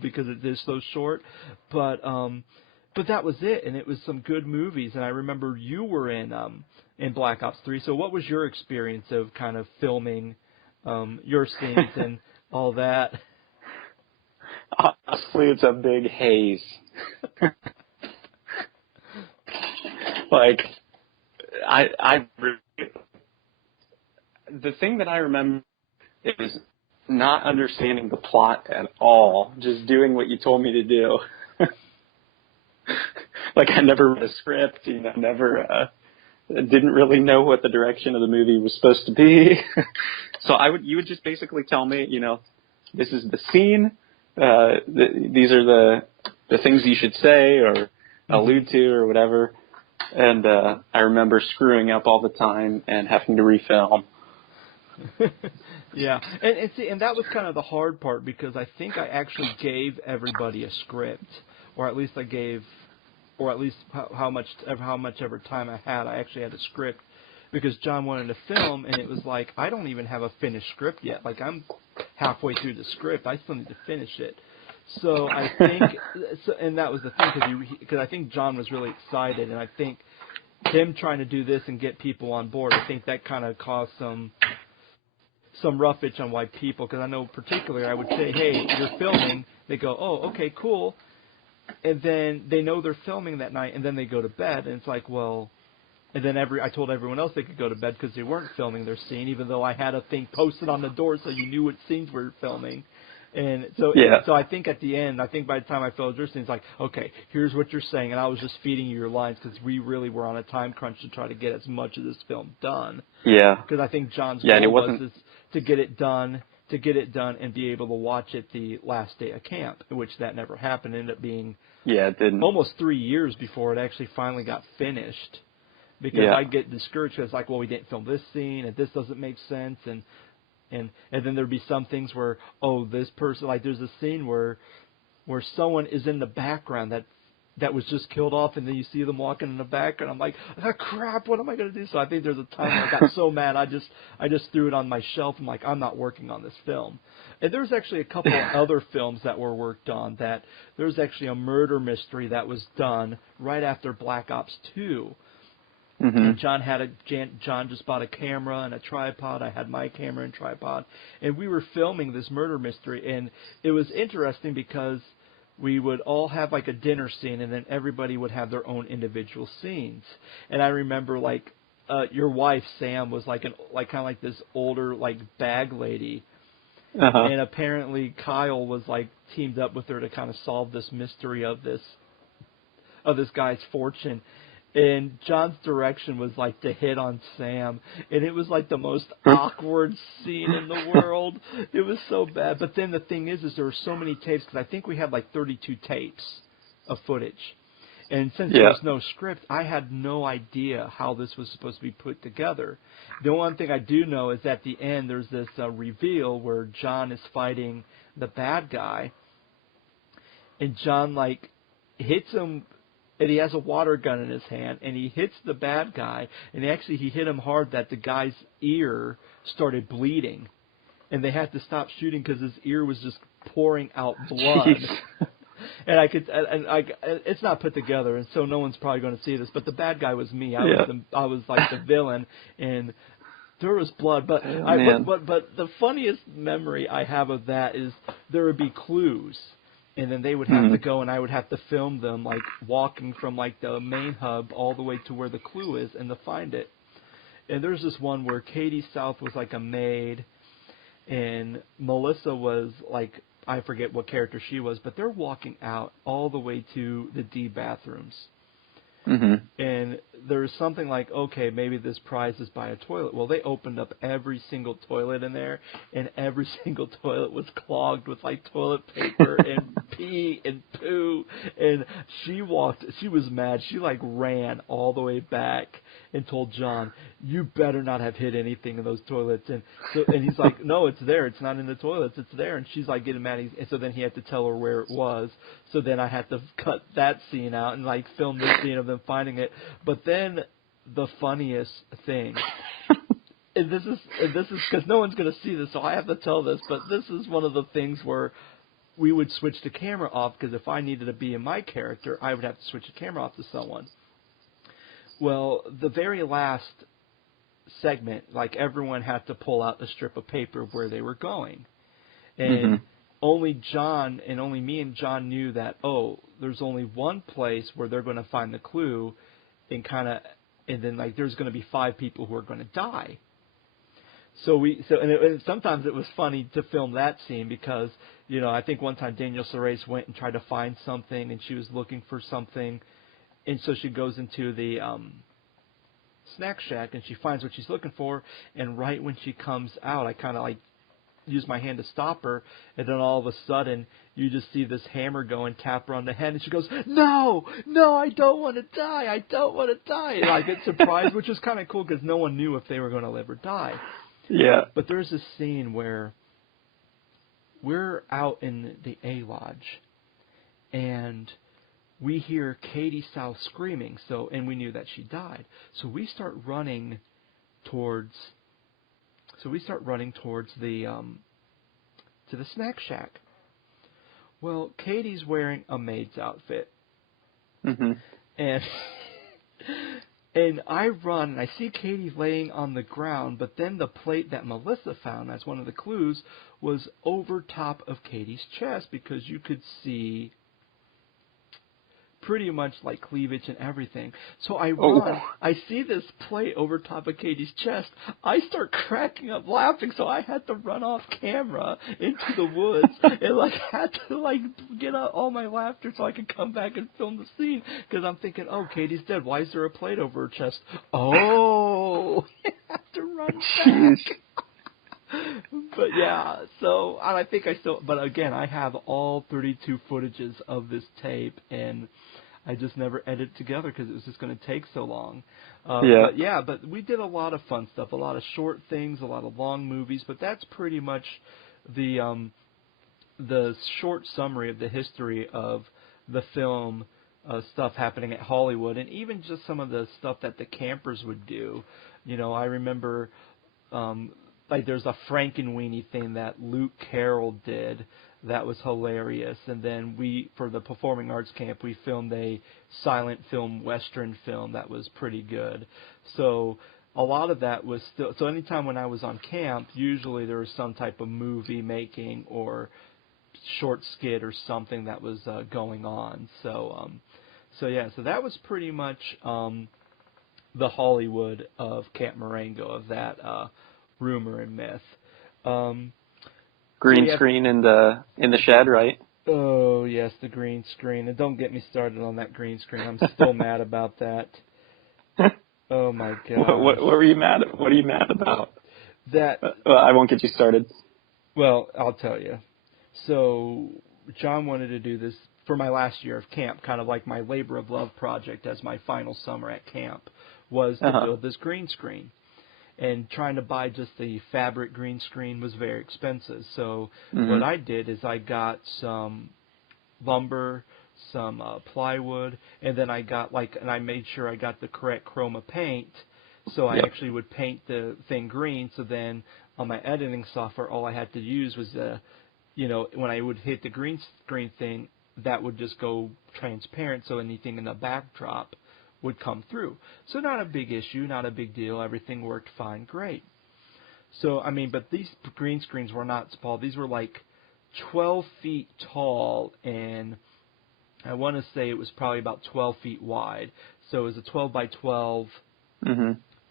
because it is so short. But that was it, and it was some good movies. And I remember you were in Black Ops 3. So what was your experience of kind of filming your scenes and all that? Honestly, it's a big haze. The thing that I remember is not understanding the plot at all, just doing what you told me to do. I never read a script, never didn't really know what the direction of the movie was supposed to be. So you would just basically tell me, this is the scene, these are the things you should say or allude to or whatever. And I remember screwing up all the time and having to refilm. Yeah, and that was kind of the hard part because I think I actually gave everybody a script, or at least how much ever time I had, I actually had a script because John wanted to film, and it was like I don't even have a finished script yet. Like I'm halfway through the script, I still need to finish it. So I think, and that was the thing because I think John was really excited, and I think him trying to do this and get people on board, I think that kind of caused some roughage on why people, because I know particularly I would say, hey, you're filming. They go, oh, okay, cool. And then they know they're filming that night, and then they go to bed, and it's like, well, and then I told everyone else they could go to bed because they weren't filming their scene, even though I had a thing posted on the door so you knew what scenes we were filming. And so, so I think at the end, by the time I filmed your scenes, like, okay, here's what you're saying, and I was just feeding you your lines because we really were on a time crunch to try to get as much of this film done. Yeah. Because I think John's goal was to get it done, and be able to watch it the last day of camp, which that never happened. It ended up being it didn't. Almost 3 years before it actually finally got finished. Because I get discouraged because it's like, well, we didn't film this scene, and this doesn't make sense, and then there'd be some things where, oh, this person, like there's a scene where someone is in the background that was just killed off, and then you see them walking in the background. I'm like, oh, crap, what am I going to do? So I think there's a time where I got so mad, I just threw it on my shelf. I'm like, I'm not working on this film. And there's actually a couple of other films that were worked on that there's actually a murder mystery that was done right after Black Ops 2. Mm-hmm. And John just bought a camera and a tripod. I had my camera and tripod, and we were filming this murder mystery. And it was interesting because we would all have like a dinner scene, and then everybody would have their own individual scenes. And I remember your wife Sam was kind of like this older bag lady, Uh-huh. And apparently Kyle was like teamed up with her to kind of solve this mystery of this guy's fortune. And John's direction was like to hit on Sam, and it was like the most awkward scene in the world. It was so bad. But then the thing is there were so many tapes, because I think we had like 32 tapes of footage. And since there was no script, I had no idea how this was supposed to be put together. The one thing I do know is at the end there's this reveal where John is fighting the bad guy, and John like hits him, and he has a water gun in his hand, and he hits the bad guy, and he hit him hard that the guy's ear started bleeding, and they had to stop shooting because his ear was just pouring out blood. Jeez. And it's not put together, and so no one's probably going to see this. But the bad guy was me. I was like the villain, and there was blood. But but the funniest memory I have of that is there would be clues, and then they would have to go, and I would have to film them like walking from like the main hub all the way to where the clue is, and to find it. And there's this one where Katie South was like a maid, and Melissa was like, I forget what character she was, but they're walking out all the way to the D bathrooms. And there's something like, okay, maybe this prize is by a toilet. Well, they opened up every single toilet in there, and every single toilet was clogged with like toilet paper and pee and poo. And she was mad. She like ran all the way back and told John, "You better not have hit anything in those toilets." And he's like, "No, it's there. It's not in the toilets. It's there." And she's like getting mad. And so then he had to tell her where it was. So then I had to cut that scene out and like film this scene of them finding it. But then the funniest thing, and this is because no one's going to see this, so I have to tell this. But this is one of the things where we would switch the camera off, because if I needed to be in my character, I would have to switch the camera off to someone. Well, the very last segment, like everyone had to pull out a strip of paper of where they were going. And only John and only me and John knew that, there's only one place where they're going to find the clue, and then like there's going to be 5 people who are going to die. And sometimes it was funny to film that scene because, I think one time Daniel Suarez went and tried to find something, and she was looking for something. And so she goes into the snack shack, and she finds what she's looking for. And right when she comes out, I kind of like use my hand to stop her. And then all of a sudden, you just see this hammer go and tap her on the head. And she goes, no, I don't want to die. I don't want to die. And I get surprised, which is kind of cool because no one knew if they were going to live or die. Yeah. But there's this scene where we're out in the A Lodge, and we hear Katie South screaming, and we knew that she died. So we start running towards the to the snack shack. Well, Katie's wearing a maid's outfit. And I run, and I see Katie laying on the ground, but then the plate that Melissa found as one of the clues was over top of Katie's chest, because you could see pretty much like cleavage and everything. So I run, I see this plate over top of Katie's chest. I start cracking up laughing, so I had to run off camera into the woods and like had to like get out all my laughter so I could come back and film the scene, because I'm thinking, Katie's dead. Why is there a plate over her chest? I have to run back. But yeah, so and I think but again, I have all 32 footages of this tape, and I just never edited together because it was just going to take so long. But we did a lot of fun stuff, a lot of short things, a lot of long movies, but that's pretty much the short summary of the history of the film stuff happening at Hollywood, and even just some of the stuff that the campers would do. I remember like there's a Frankenweenie thing that Luke Carroll did that was hilarious, and then for the performing arts camp, we filmed a silent film western film that was pretty good. So a lot of that was still, so anytime when I was on camp, usually there was some type of movie making or short skit or something that was going on. So that was pretty much the Hollywood of Camp Marengo, of that rumor and myth. Green screen in the shed, right? Oh yes, the green screen. And don't get me started on that green screen. I'm still mad about that. Oh my gosh. What were you mad at? What are you mad about? That. Well, I won't get you started. Well, I'll tell you. So John wanted to do this for my last year of camp, kind of like my labor of love project as my final summer at camp, was to build this green screen. And trying to buy just the fabric green screen was very expensive. So what I did is I got some lumber, some plywood, and then I got and I made sure I got the correct chroma paint. So I actually would paint the thing green. So then on my editing software, all I had to use was when I would hit the green screen thing, that would just go transparent. So anything in the backdrop would come through. So not a big issue, not a big deal. Everything worked fine, great. So, but these green screens were not small. These were like 12 feet tall, and I want to say it was probably about 12 feet wide. So it was a 12 by 12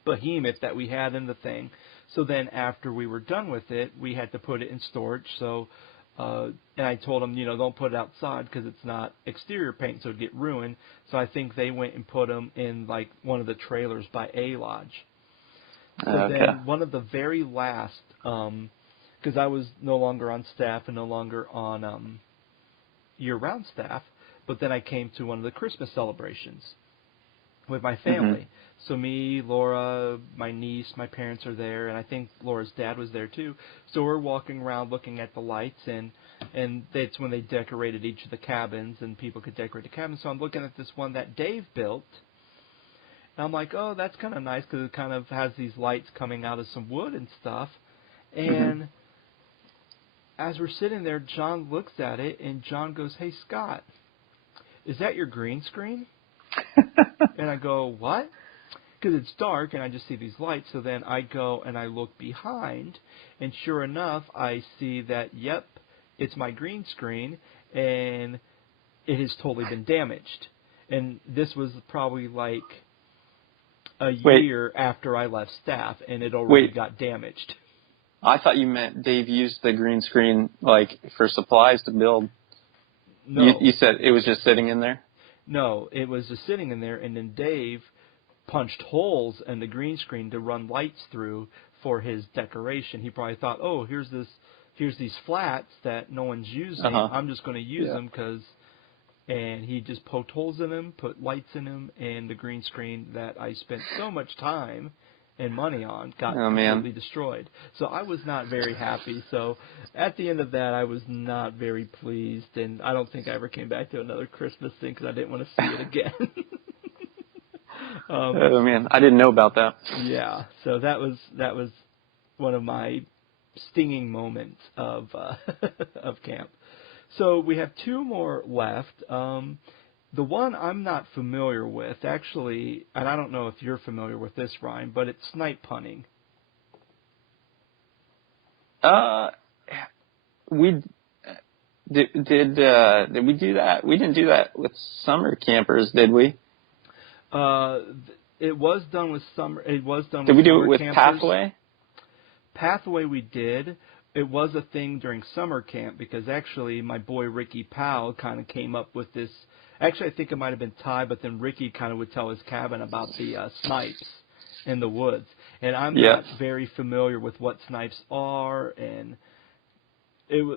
behemoth that we had in the thing. So then after we were done with it, we had to put it in storage. So and I told them, don't put it outside because it's not exterior paint, so it'd get ruined. So I think they went and put them in like one of the trailers by A Lodge. So then one of the very last, because I was no longer on staff and no longer on year-round staff, but then I came to one of the Christmas celebrations with my family. So me, Laura, my niece, my parents are there, and I think Laura's dad was there too. So we're walking around looking at the lights, and that's when they decorated each of the cabins, and people could decorate the cabins. So I'm looking at this one that Dave built, and I'm like, oh, that's kind of nice because it kind of has these lights coming out of some wood and stuff. And as we're sitting there, John looks at it, and John goes, hey, Scott, is that your green screen? And I go, what? Because it's dark and I just see these lights. So then I go and I look behind, and sure enough, I see that, yep, it's my green screen, and it has totally been damaged. And this was probably like a year after I left staff, and it already got damaged. I thought you meant Dave used the green screen like for supplies to build. No. You said it was just sitting in there? No, it was just sitting in there, and then Dave punched holes in the green screen to run lights through for his decoration. He probably thought, oh, here's these flats that no one's using. I'm just going to use them and he just poked holes in them, put lights in them, and the green screen that I spent so much time and money on got completely destroyed. So I was not very happy. So at the end of that, I was not very pleased, and I don't think I ever came back to another Christmas thing because I didn't want to see it again. Oh man, I didn't know about that. Yeah, so that was one of my stinging moments of of camp. So we have two more left. The one I'm not familiar with, actually, and I don't know if you're familiar with this, Ryan, but it's snipe hunting. We did we do that? We didn't do that with summer campers, did we? It was done with summer. It was done. Did with we do summer it with campers. Pathway? Pathway we did. It was a thing during summer camp because actually my boy Ricky Powell kind of came up with this. Actually, I think it might have been Ty, but then Ricky kind of would tell his cabin about the snipes in the woods. And I'm not very familiar with what snipes are,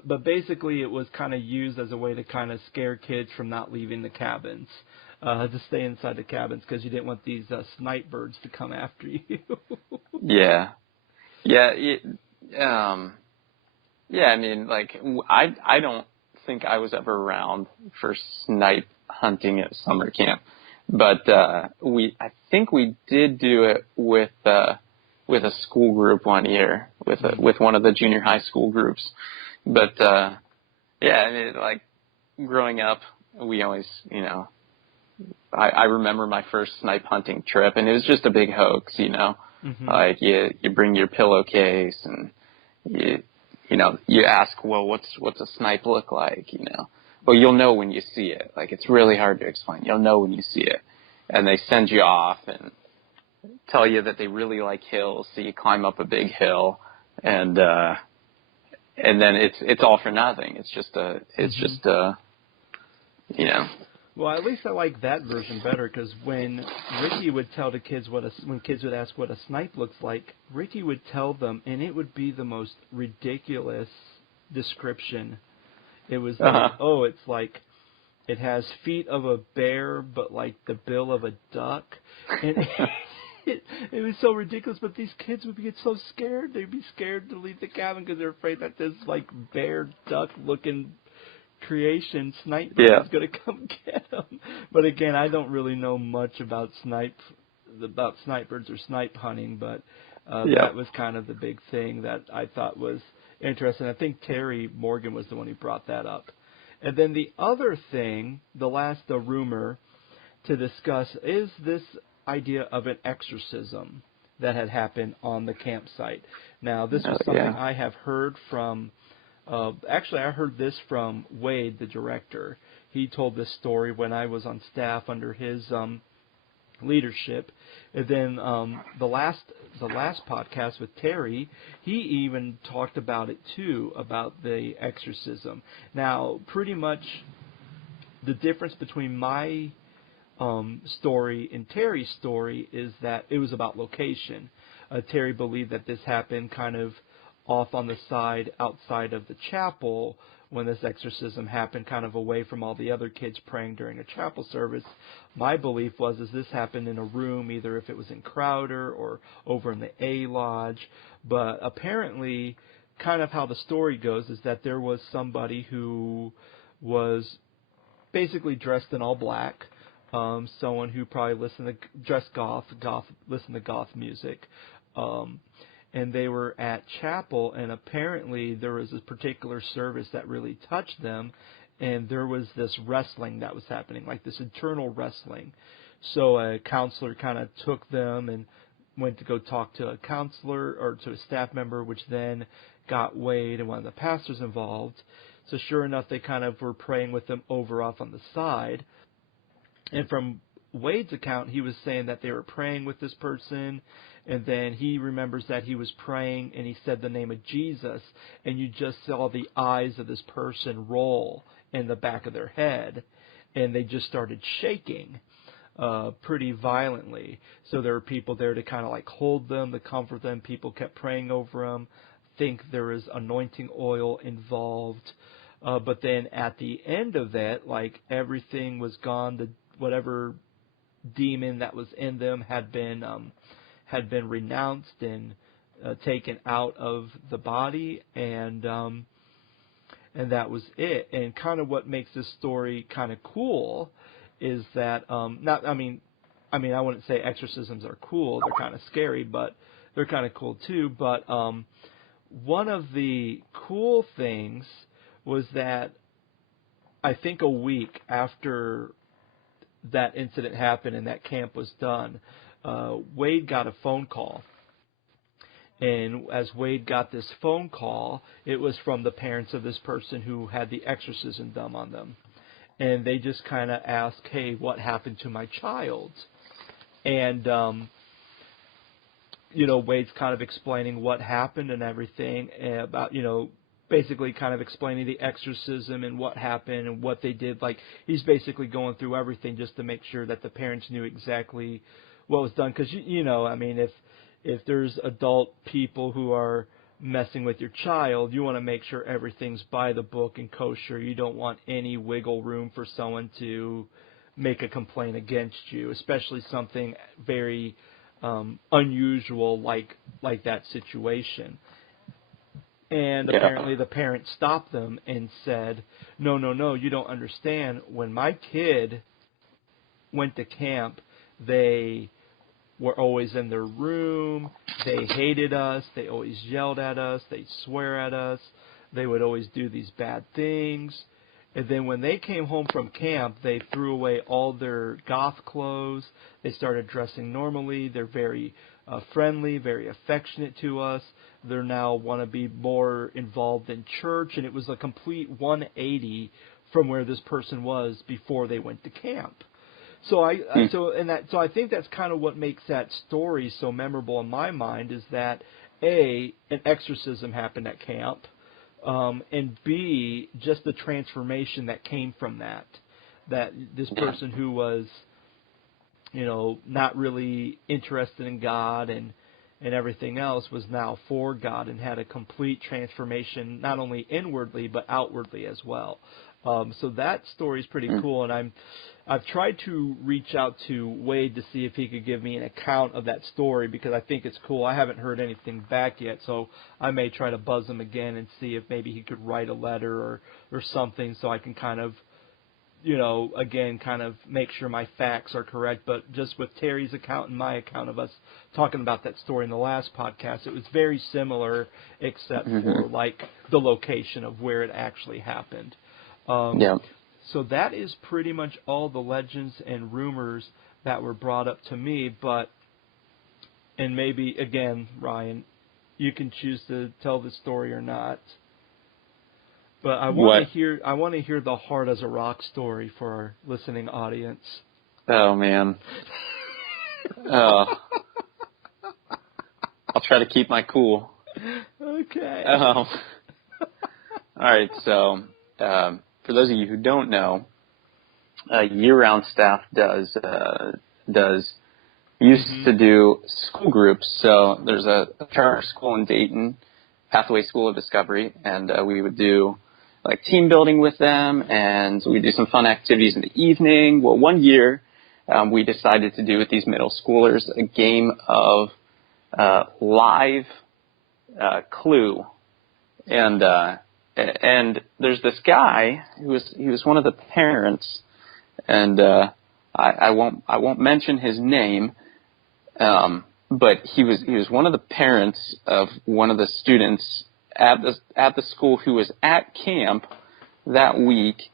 but basically it was kind of used as a way to kind of scare kids from not leaving the cabins, to stay inside the cabins because you didn't want these snipe birds to come after you. Yeah. I mean, like, I don't think I was ever around for snipe hunting at summer camp, but I think we did do it with a school group one year with one of the junior high school groups. But I mean, like, growing up, we always, I remember my first snipe hunting trip, and it was just a big hoax, like you bring your pillowcase and you ask, well, what's a snipe look like, Well, you'll know when you see it. Like, it's really hard to explain. You'll know when you see it. And they send you off and tell you that they really like hills, so you climb up a big hill. And and then it's all for nothing. It's just you know. Well, at least I like that version better, because when Ricky would tell the kids when kids would ask what a snipe looks like, Ricky would tell them, and it would be the most ridiculous description. It was like, oh, it's like it has feet of a bear, but like the bill of a duck, and it was so ridiculous. But these kids would get so scared; they'd be scared to leave the cabin because they're afraid that this like bear duck looking creation snipe bird is going to come get them. But again, I don't really know much about snipe birds or snipe hunting, but that was kind of the big thing that I thought was interesting. I think Terry Morgan was the one who brought that up. And then the other thing, the rumor to discuss, is this idea of an exorcism that had happened on the campsite. Now, this was something I have heard from actually, I heard this from Wade, the director. He told this story when I was on staff under his leadership. And then the last podcast with Terry, he even talked about it too, about the exorcism. Now, pretty much the difference between my story and Terry's story is that it was about location. Terry believed that this happened kind of off on the side outside of the chapel when this exorcism happened, kind of away from all the other kids praying during a chapel service. My belief was this happened in a room, either if it was in Crowder or over in the A Lodge. But apparently, kind of how the story goes is that there was somebody who was basically dressed in all black, someone who probably dressed goth, listened to goth music. And they were at chapel, and apparently there was a particular service that really touched them, and there was this wrestling that was happening, like this internal wrestling. So a counselor kind of took them and went to go talk to a counselor or to a staff member, which then got Wade and one of the pastors involved. So sure enough, they kind of were praying with them over off on the side. And from Wade's account, he was saying that they were praying with this person, and then he remembers that he was praying and he said the name of Jesus, and you just saw the eyes of this person roll in the back of their head, and they just started shaking pretty violently. So there were people there to kind of like hold them, to comfort them. People kept praying over them. I think there was anointing oil involved. But then at the end of that, like everything was gone. Whatever demon that was in them had been renounced and taken out of the body, and that was it. And kind of what makes this story kind of cool is that I wouldn't say exorcisms are cool. They're kind of scary, but they're kind of cool too. But one of the cool things was that I think a week after that incident happened and that camp was done, Wade got a phone call. And as Wade got this phone call, it was from the parents of this person who had the exorcism done on them. And they just kind of asked, hey, what happened to my child? And, Wade's kind of explaining what happened and everything about, basically kind of explaining the exorcism and what happened and what they did. Like, he's basically going through everything just to make sure that the parents knew exactly what was done. Because, if there's adult people who are messing with your child, you want to make sure everything's by the book and kosher. You don't want any wiggle room for someone to make a complaint against you, especially something very unusual like that situation. And apparently the parents stopped them and said, no, you don't understand. When my kid went to camp, they were always in their room. They hated us. They always yelled at us. They swear at us. They would always do these bad things. And then when they came home from camp, they threw away all their goth clothes. They started dressing normally. They're very friendly, very affectionate to us. They now want to be more involved in church, and it was a complete 180 from where this person was before they went to camp. So I think that's kind of what makes that story so memorable in my mind, is that an exorcism happened at camp. and B, just the transformation that came from that this person who was, not really interested in God and everything else was now for God and had a complete transformation, not only inwardly but outwardly as well. So that story is pretty cool, and I've tried to reach out to Wade to see if he could give me an account of that story because I think it's cool. I haven't heard anything back yet, so I may try to buzz him again and see if maybe he could write a letter or something so I can kind of, again, kind of make sure my facts are correct. But just with Terry's account and my account of us talking about that story in the last podcast, it was very similar except for, like, the location of where it actually happened. So that is pretty much all the legends and rumors that were brought up to me. And maybe, again, Ryan, you can choose to tell the story or not. But I want to hear the hard as a rock story for our listening audience. Oh man. I'll try to keep my cool. Okay. All right. So, for those of you who don't know, year-round staff used to do school groups. So there's a charter school in Dayton, Pathway School of Discovery, and we would do like team building with them, and we do some fun activities in the evening. Well, one year we decided to do with these middle schoolers a game of live Clue, and there's this guy he was one of the parents, and I won't mention his name, but he was one of the parents of one of the students at the school who was at camp that week,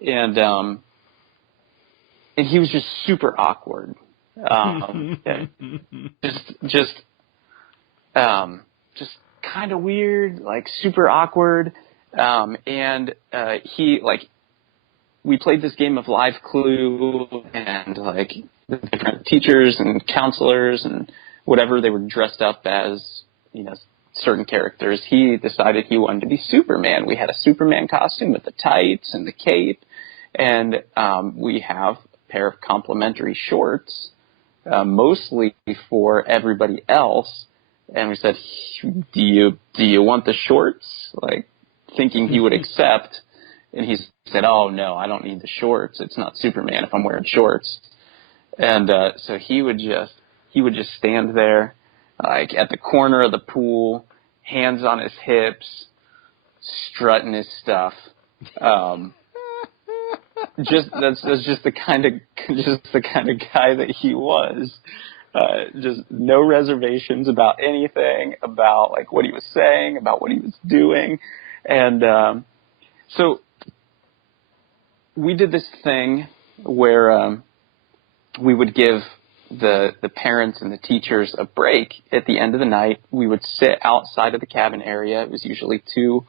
and he was just super awkward, just kind of weird, like super awkward, and we played this game of live Clue, and like the different teachers and counselors and whatever, they were dressed up as, certain characters. He decided he wanted to be Superman. We had a Superman costume with the tights and the cape, and we have a pair of complimentary shorts, mostly for everybody else. And we said, do you want the shorts? Like, thinking he would accept. And he said, oh, no, I don't need the shorts. It's not Superman if I'm wearing shorts. And so he would just stand there, like at the corner of the pool, hands on his hips, strutting his stuff. That's just the kind of guy that he was. Just no reservations about anything, about like what he was saying, about what he was doing. And so we did this thing where we would give the parents and the teachers a break at the end of the night. We would sit outside of the cabin area. It was usually two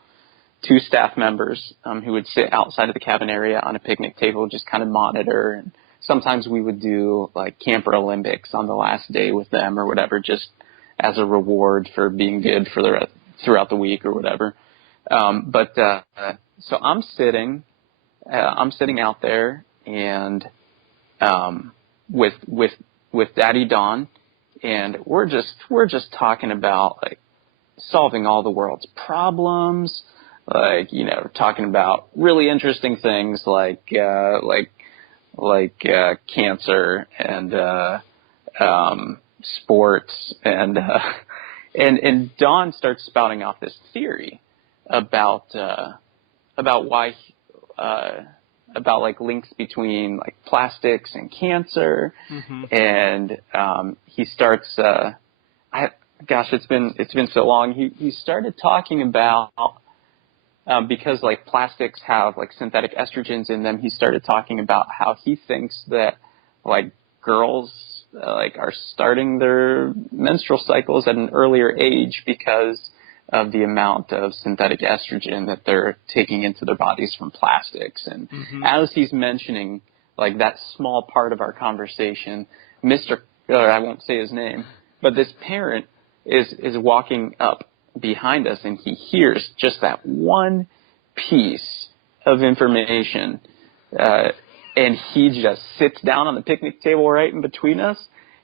staff members who would sit outside of the cabin area on a picnic table, just kind of monitor. And sometimes we would do like Camper Olympics on the last day with them or whatever, just as a reward for being good for throughout the week or whatever. So I'm sitting out there and with Daddy Don, and we're just talking about like solving all the world's problems, like talking about really interesting things like cancer and sports, and Don starts spouting off this theory about why about like links between like plastics and cancer, and he starts. It's been so long. He started talking about because like plastics have like synthetic estrogens in them. He started talking about how he thinks that like girls like are starting their menstrual cycles at an earlier age because of the amount of synthetic estrogen that they're taking into their bodies from plastics. And as he's mentioning like that small part of our conversation, I won't say his name, but this parent is walking up behind us, and he hears just that one piece of information, and he just sits down on the picnic table right in between us,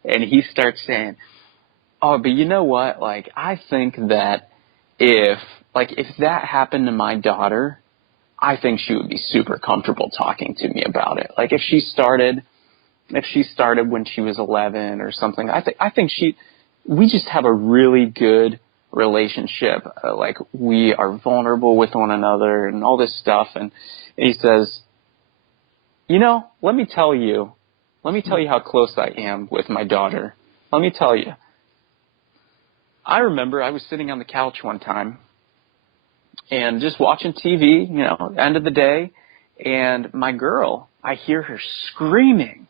and he starts saying, "Oh, but you know what? Like, I think that if that happened to my daughter, I think she would be super comfortable talking to me about it. Like, if she started when she was 11 or something, I think we just have a really good relationship. Like, we are vulnerable with one another and all this stuff." And he says, "You know, let me tell you how close I am with my daughter. Let me tell you. I remember I was sitting on the couch one time and just watching TV, end of the day, and my girl, I hear her screaming,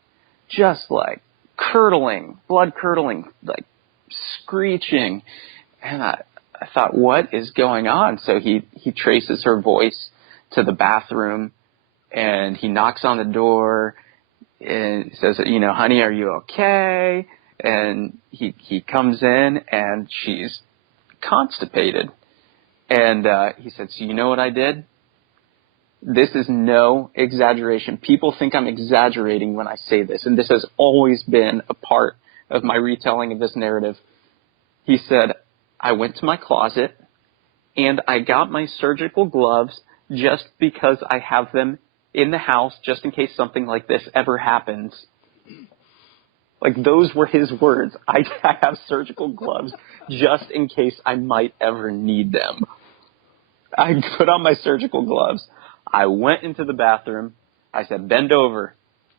just like blood curdling, like screeching." And I thought, what is going on? So he traces her voice to the bathroom, and he knocks on the door and says, "Honey, are you okay?" And he comes in, and she's constipated. And he said, "So you know what I did? This is no exaggeration. People think I'm exaggerating when I say this, and this has always been a part of my retelling of this narrative." He said, "I went to my closet, and I got my surgical gloves just because I have them in the house just in case something like this ever happens." Like, those were his words. I have surgical gloves just in case I might ever need them. I put on my surgical gloves. I went into the bathroom. I said, "Bend over."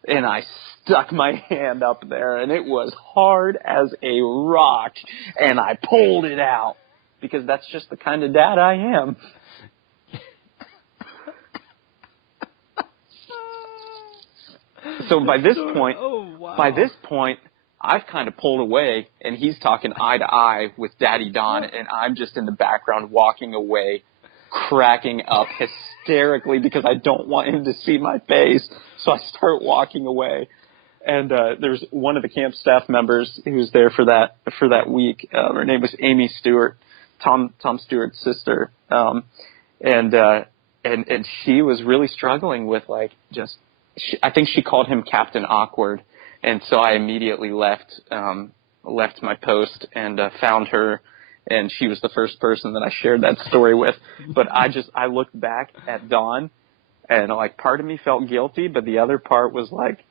And I stuck my hand up there, and it was hard as a rock. And I pulled it out because that's just the kind of dad I am. So by this point, I've kind of pulled away, and he's talking eye to eye with Daddy Don, and I'm just in the background walking away, cracking up hysterically because I don't want him to see my face. So I start walking away, and there's one of the camp staff members who was there for that week. Her name was Amy Stewart, Tom Stewart's sister, and she was really struggling with I think she called him Captain Awkward. And so I immediately left my post and found her, and she was the first person that I shared that story with. But I looked back at Dawn, and part of me felt guilty, but the other part was like,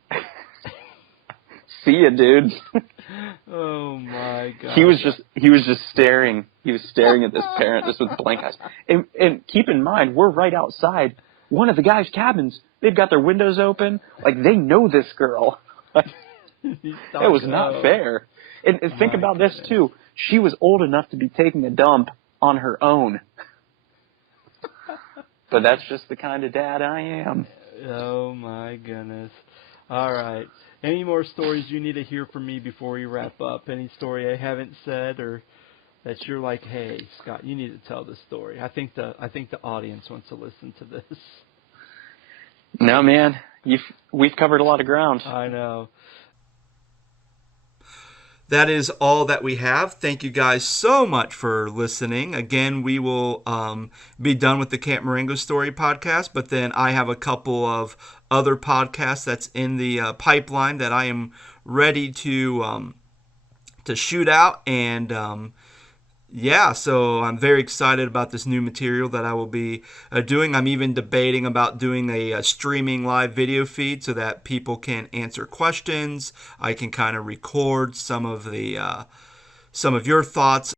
"See ya, dude." Oh my God. He was just staring. He was staring at this parent just with blank eyes. And keep in mind, we're right outside one of the guys' cabins. They've got their windows open. Like, they know this girl. It was not fair. And think about this, too. She was old enough to be taking a dump on her own. But that's just the kind of dad I am. Oh, my goodness. All right. Any more stories you need to hear from me before we wrap up? Any story I haven't said or that you're like, "Hey, Scott, you need to tell this story"? I think the audience wants to listen to this. No, man. We've covered a lot of ground. I know. That is all that we have. Thank you guys so much for listening. Again, we will be done with the Camp Marengo Story podcast, but then I have a couple of other podcasts that's in the pipeline that I am ready to shoot out. And so I'm very excited about this new material that I will be doing. I'm even debating about doing a streaming live video feed so that people can answer questions. I can kind of record some of your thoughts